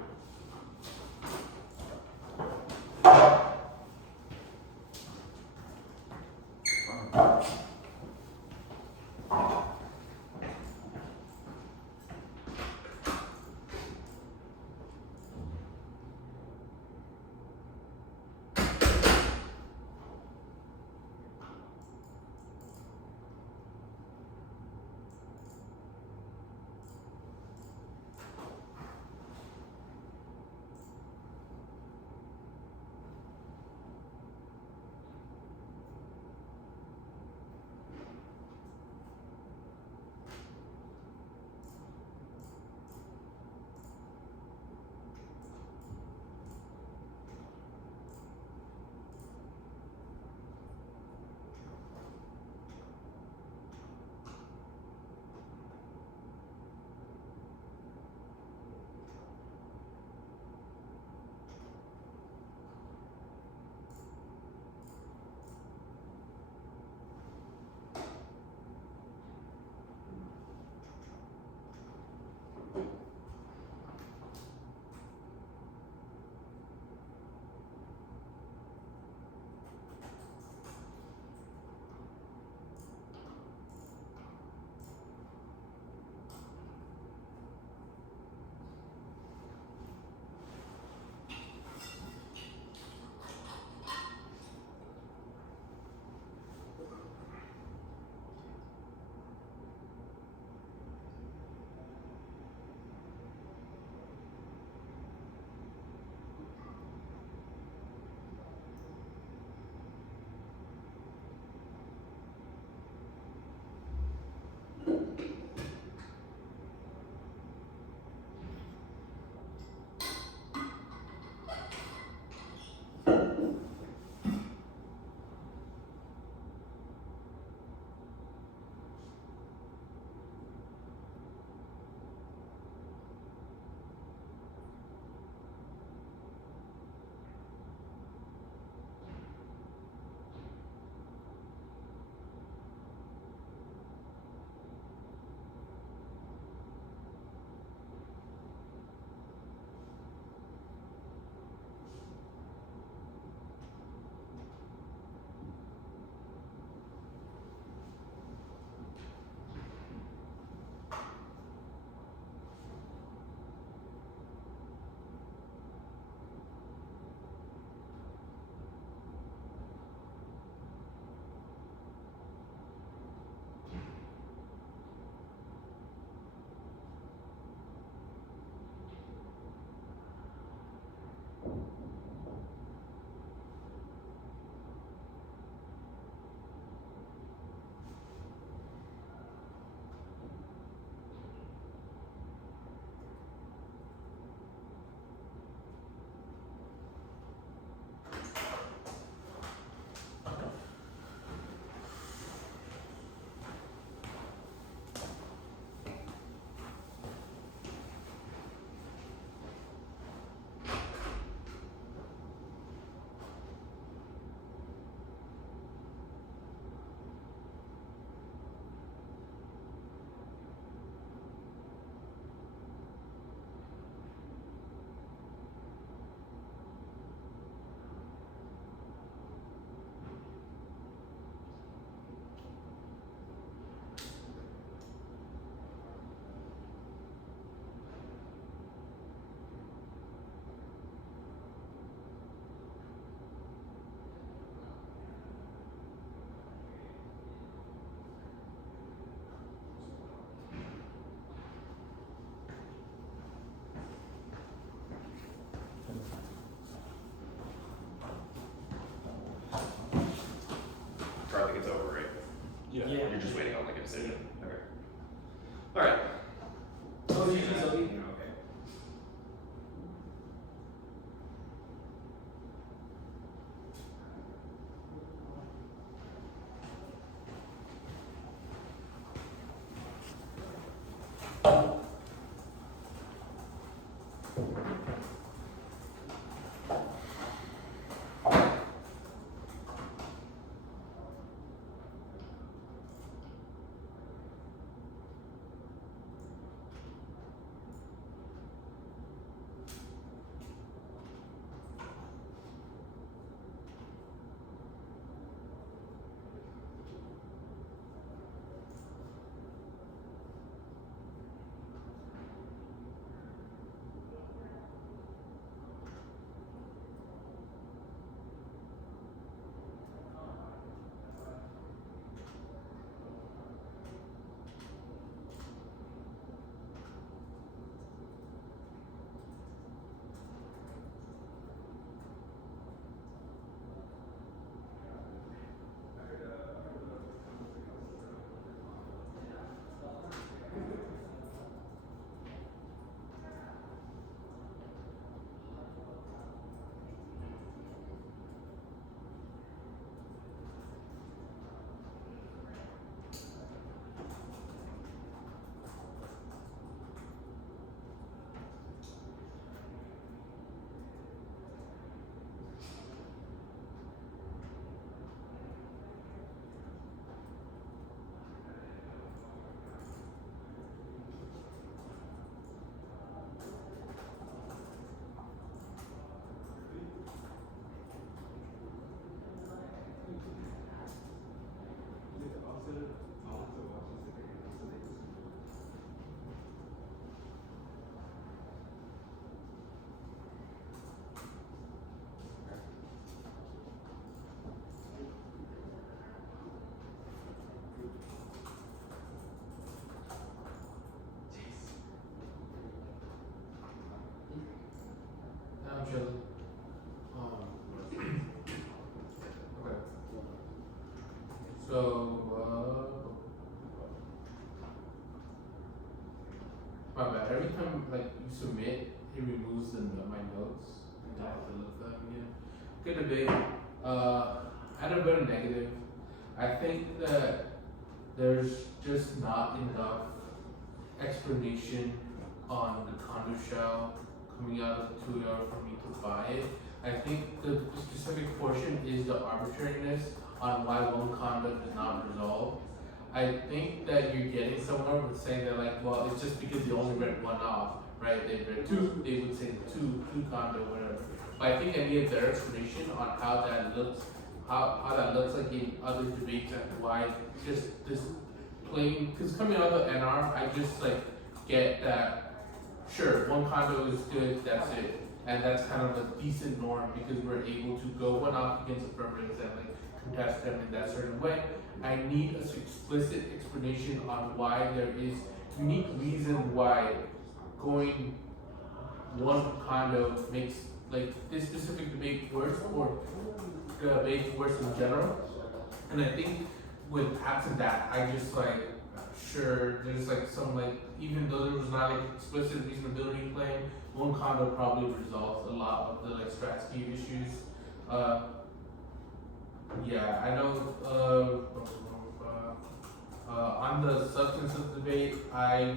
you're just waiting on like a decision. Okay. All right. Oh, you choose Sophie? Okay. I'm chilling. Okay. So, my bad. Every time like you submit, it removes my notes, and I have to look at them again. Good debate. I'd have been negative. I think that there's just not enough explanation on the condo shell coming out of the 2 hour for me to buy it. I think the specific portion is the arbitrariness on why one condo does not resolve. I think that you're getting somewhere with saying that like, well, it's just because they only read one off, right? They read two, they would say two condo, whatever. But I think I need a better explanation on how that looks, how that looks like in other debates and why just this plain, because coming out of the NR, I just like get that, sure, one condo is good, that's it. And that's kind of a decent norm because we're able to go one off against affirmatives and like contest them in that certain way. I need an explicit explanation on why there is unique reason why going one condo makes like this specific debate worse or debates worse in general. And I think with absent that, I just like, sure, there's like some like, even though there was not like explicit reasonability claim, one condo probably resolves a lot of the like Stratsky issues. Yeah, I know, on the substance of the debate, I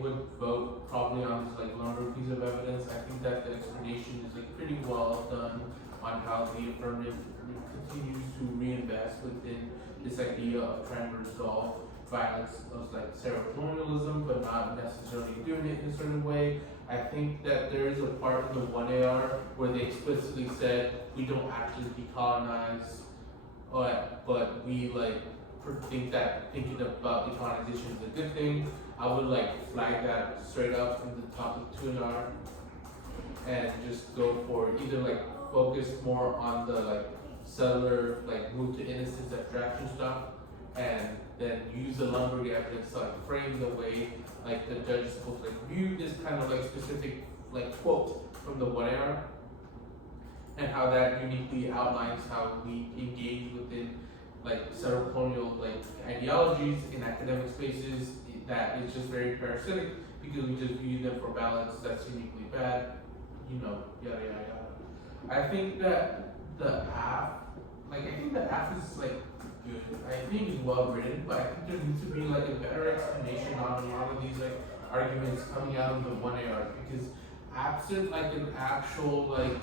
would vote probably on this like longer piece of evidence. I think that the explanation is like pretty well done on how the affirmative continues to reinvest within this idea of trying to resolve violence of like settlerism, but not necessarily doing it in a certain way. I think that there is a part in the 1AR where they explicitly said we don't actually decolonize, but we like think that thinking about decolonization is a good thing. I would like flag that straight up from the top of 2AR and just go for either like focus more on the like settler like move to innocence abstraction stuff, and then use the Lumberg evidence to like frame the way like the judge is supposed to like view this kind of like specific like quote from the 1AR, and how that uniquely outlines how we engage within like settler-colonial like ideologies in academic spaces that is just very parasitic because we just view them for balance. That's uniquely bad, yada yada yada. I think that the app, I think the app is like good. I think it's well written, but I think there needs to be like a better explanation on a lot of these like arguments coming out of the 1AR because absent like an actual like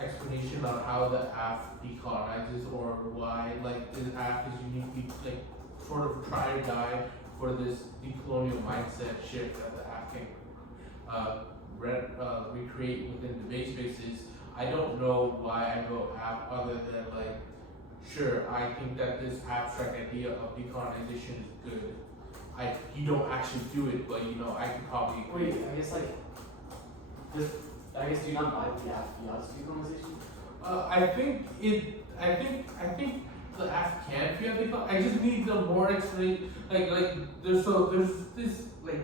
explanation on how the app decolonizes or why like this app is uniquely like sort of try or die for this decolonial mindset shift that the app can recreate within debate spaces. I don't know why I go app other than like, sure, I think that this abstract idea of decolonization is good. You don't actually do it, but I could probably agree. Wait, I guess do you not buy the app fiat decolonization? I think the app can fiat decolonization. I just need the more explanation. There's this like.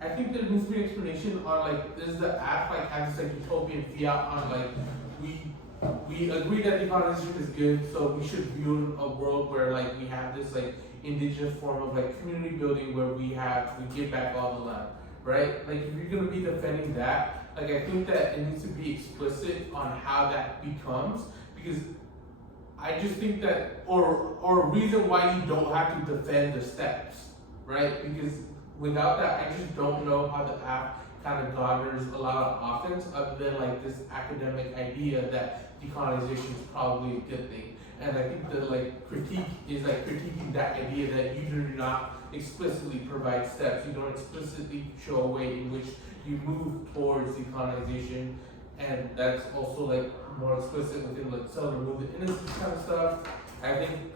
I think there needs to be an explanation on like does the app like have this like utopian fiat on like we agree that decolonization is good, so we should view a world where like we have this like indigenous form of like community building where we give back all the land, right? Like if you're gonna be defending that, like I think that it needs to be explicit on how that becomes because I just think that or a reason why you don't have to defend the steps, right? Because without that, I just don't know how the app kind of garners a lot of offense other than like this academic idea that decolonization is probably a good thing. And I think the like critique is like critiquing that idea that you do not explicitly provide steps. You don't explicitly show a way in which you move towards decolonization. And that's also like more explicit within like Settlerism, the Innocence kind of stuff. I think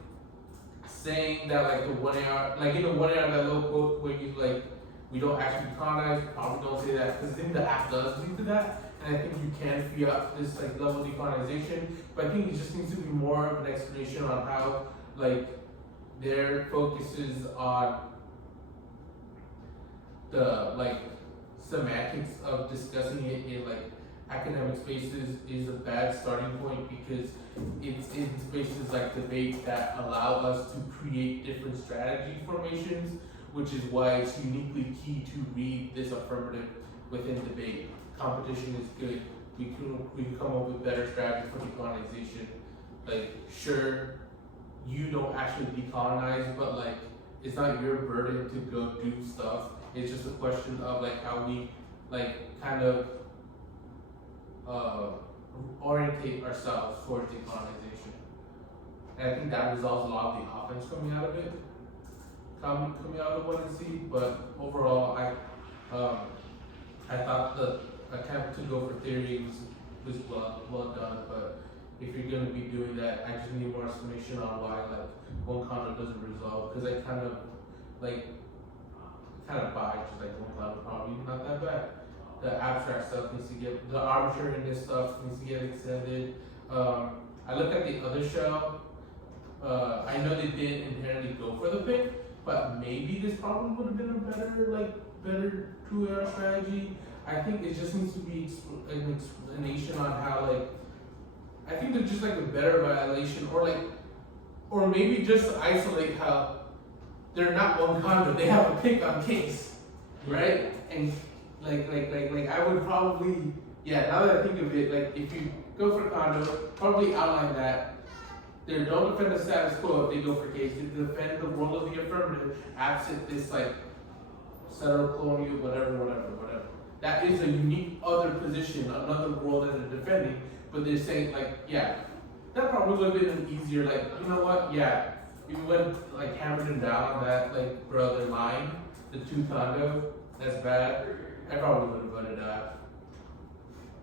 saying that like the 1AR, like in the 1AR that little quote where you like, we don't actually decolonize, probably don't say that, because I think the app does lead to that, and I think you can fiat this like level of decolonization, but I think it just needs to be more of an explanation on how like their focuses on the like semantics of discussing it in like academic spaces is a bad starting point because it's in spaces like debate that allow us to create different strategy formations, which is why it's uniquely key to read this affirmative within debate. Competition is good. We can come up with better strategy for decolonization. Like, sure, you don't actually decolonize, but like, it's not your burden to go do stuff. It's just a question of like how we like kind of orientate ourselves towards decolonization. And I think that resolves a lot of the offense coming out of it, coming out of 1C. But overall, I thought the attempt to go for theory was well done. But if you're going to be doing that, I just need more explanation on why like one condo doesn't resolve, because I kind of buy just like one condo probably not that bad. The abstract stuff needs to get, the arbitrariness stuff needs to get extended. I looked at the other shell. I know they didn't inherently go for the pick, but maybe this probably would have been a better 2AR strategy. I think it just needs to be an explanation on how I think there's just like a better violation, or maybe just to isolate how they're not one condo, they have a pick on case, right? And I would probably, now that I think of it, like if you go for condo, probably outline that. They don't defend the status quo if they go for case. They defend the role of the affirmative, absent this settler colonial, whatever. That is a unique other position, another role that they're defending, but they're saying that probably would have been an easier, you know what, if you went hammered them down on that, bro, they're lying, the 2 condo, that's bad, I probably would have voted that.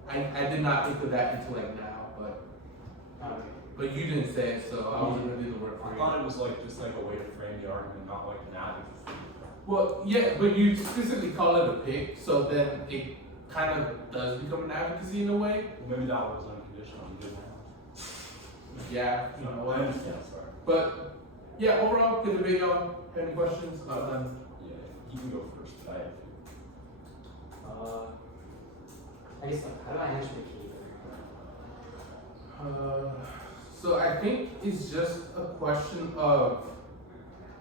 I did not think of that until now, but you didn't say it, so I wasn't gonna do the work for you. I thought it was just a way to frame the argument, not like an advocacy. Well, yeah, but you specifically call it a pick, so then it kind of does become an advocacy in a way. Well, maybe that was unconditional, you didn't have. Yeah, you know, I understand, sorry. But yeah, overall, good debate, y'all. Any questions? Then Yeah, you can go first, but I have I guess how do I answer the key? So I think it's just a question of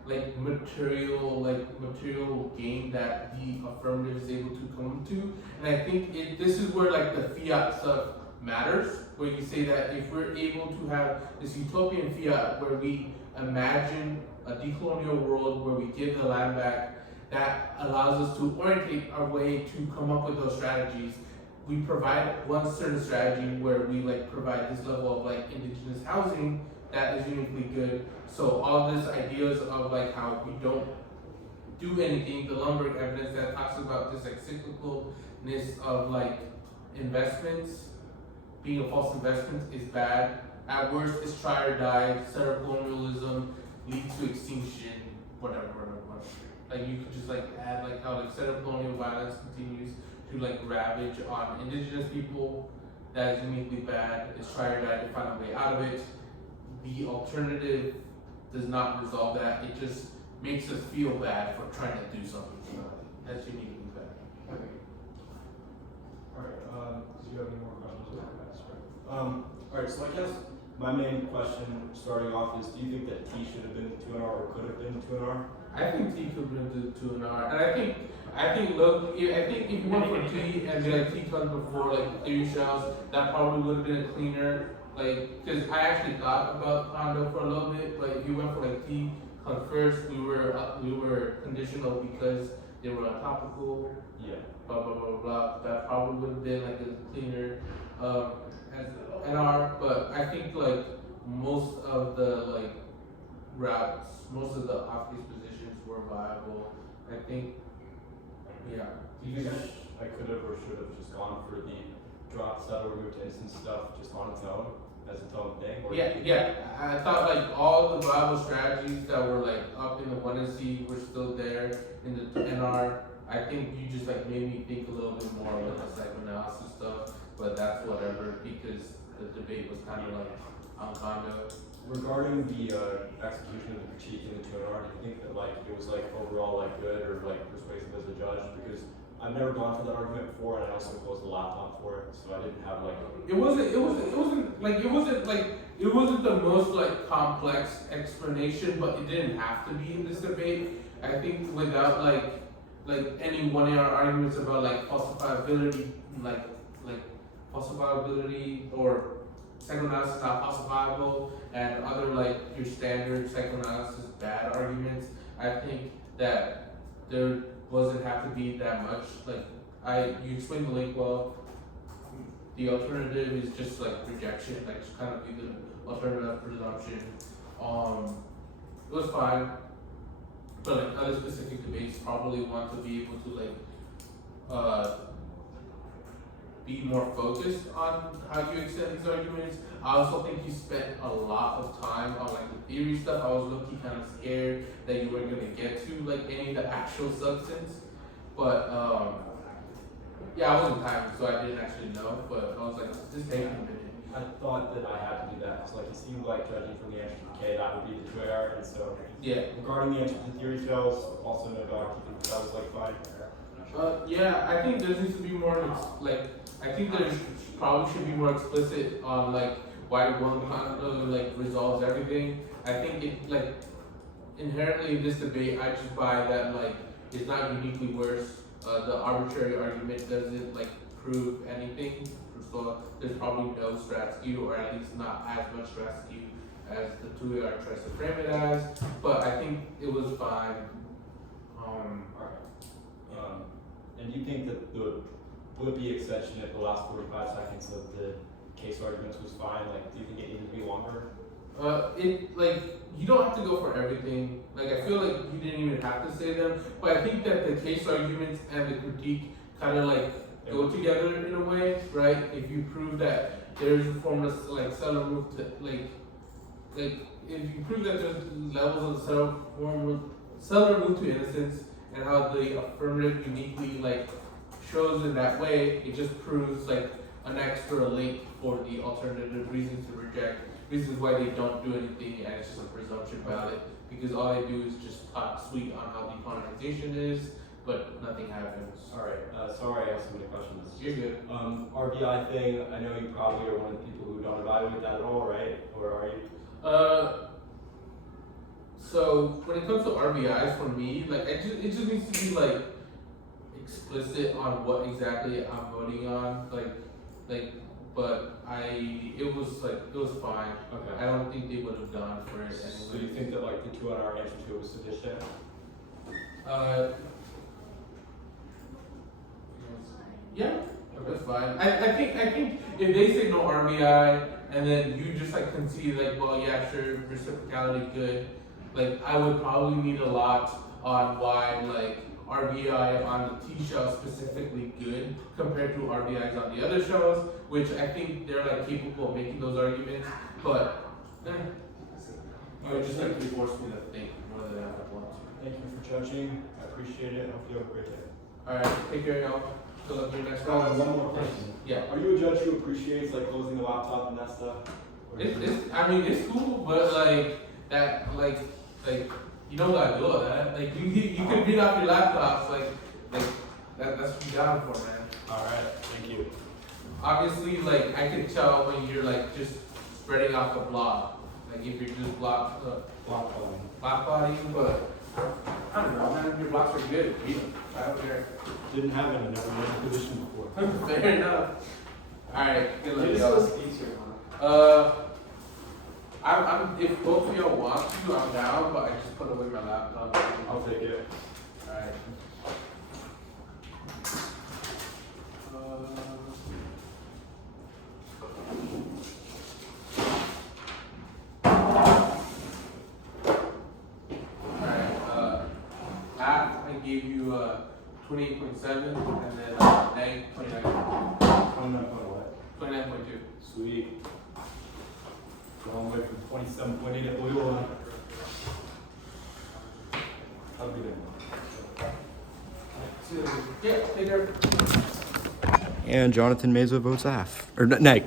like material gain that the affirmative is able to come to, and I think this is where like the fiat stuff matters, where you say that if we're able to have this utopian fiat where we imagine a decolonial world where we give the land back, that allows us to orientate our way to come up with those strategies. We provide one certain strategy where we like provide this level of like indigenous housing that is uniquely good. So all these ideas of like how we don't do anything, the Lumberg evidence that talks about this like cyclicalness of like investments, being a false investment is bad. At worst, it's try or die. Settler colonialism leads to extinction, whatever. Like you could just like add like how like settler colonial violence continues to like ravage on indigenous people. That is uniquely bad. It's try or die to find a way out of it. The alternative does not resolve that. It just makes us feel bad for trying to do something about it. That's uniquely bad. Alright, do you have any more questions? Alright, so I guess my main question starting off is, do you think that T should have been 2 or could have been 2 I think T could have been 2 and R, and I think if you went for T and like T comes before like 3 shells, that probably would have been cleaner. Like, because I actually thought about Condo for a little bit, but if you went for like T comes first, we were conditional because they were topical. Yeah. Blah blah blah blah blah. That probably would have been like a cleaner as NR, but I think like most of the like routes, most of the off-base positions were viable. I think, yeah. Do you think I could have or should have just gone for the drop, settle, remove to Innocence stuff just on its own, as its own thing? Or Yeah. I thought like all the viable strategies that were like up in the 1 and C were still there in the NR. I think you just like made me think a little bit more about the psychoanalysis stuff, but that's whatever because the debate was kind of like on Condo. Regarding the execution of the critique in the 2R, do you think that like it was like overall like good or like persuasive as a judge? Because I've never gone for that argument before, and I also closed the laptop for it, so I didn't have like. It wasn't the most like complex explanation, but it didn't have to be in this debate. I think without like any 1AR arguments about like falsifiability, like falsifiability or psychoanalysis not falsifiable, and other like your standard psychoanalysis bad arguments, I think that there doesn't have to be that much. Like you explained the link well. The alternative is just like rejection, like just kind of be the alternative presumption. It was fine, but like other specific debates probably want to be able to like be more focused on how you extend these arguments. I also think you spent a lot of time on like the theory stuff. I was low-key kind of scared that you weren't gonna get to like any of the actual substance, but yeah, I wasn't timed, so I didn't actually know. But I was like, this taking a minute. I thought that I had to do that because like it seemed like judging from the answer to K, that would be the 2AR, and so Yeah. regarding the answer to theory shells, also no doubt, you think that was like fine. Yeah, I think there needs to be more I think there probably should be more explicit on like why one Condo like resolves everything. I think it like inherently in this debate, I just buy that like it's not uniquely worse. The arbitrary argument doesn't like prove anything. So there's probably no strat skew, or at least not as much strat skew as the 2AR tries to frame it as. But I think it was fine. And do you think that the Blippi extension at the last 45 seconds of the case arguments was fine? Like, do you think it needed to be longer? It like you don't have to go for everything. Like I feel like you didn't even have to say them, but I think that the case arguments and the critique kind of like go together in a way, right? If you prove that there's a form of like settler root, like if you prove that there's levels of settler root to innocence, and how the affirmative uniquely like shows in that way, it just proves like an extra link for the alternative reasons to reject, reasons why they don't do anything, and it's just a presumption ballot because all they do is just talk sweet on how decolonization is, but nothing happens. Alright, sorry I asked so many questions. You're good. RBI thing, I know you probably are one of the people who don't evaluate that at all, right? Or are you? So when it comes to RBIs for me, like it just needs to be like explicit on what exactly I'm voting on, but it was fine. Okay. I don't think they would have gone for it anyway. So you think that like the 2 hour answer to it was sufficient? Yeah, that's fine. I think if they say no RBI and then you just like concede like, well, yeah, sure, reciprocality good. Like I would probably need a lot on why like RBI on the T show specifically good compared to RBIs on the other shows, which I think they're like capable of making those arguments, but it would just like to force me to think more than I would want to. Thank you for judging. I appreciate it. I hope you have a great day. Alright, take care, y'all. Good luck with your next Oh, round. and one more question. Yeah. Are you a judge who appreciates like closing the laptop and that stuff? Or It's cool, but you don't gotta do all that. Like you can read off your laptops, that's what you got them for, man. Alright, thank you. Obviously, like I can tell when you're like just spreading out the block. Like if you're just block body, but I don't know, man. Your blocks are good. Read them. Right over there. Didn't have it, never been in a position before. Fair enough. All right, good luck, This y'all. was easier, huh? I'm if both of y'all want to, I'm down, but I just put away my laptop. I'll take it. All right. Math, I gave you 28.7 and then neg 29. 29 point what? 29.2. Sweet. Long way from 27.8 at Loyola. Have a good day. Yeah, take care. And Jonathan Meza votes aff. Or neg.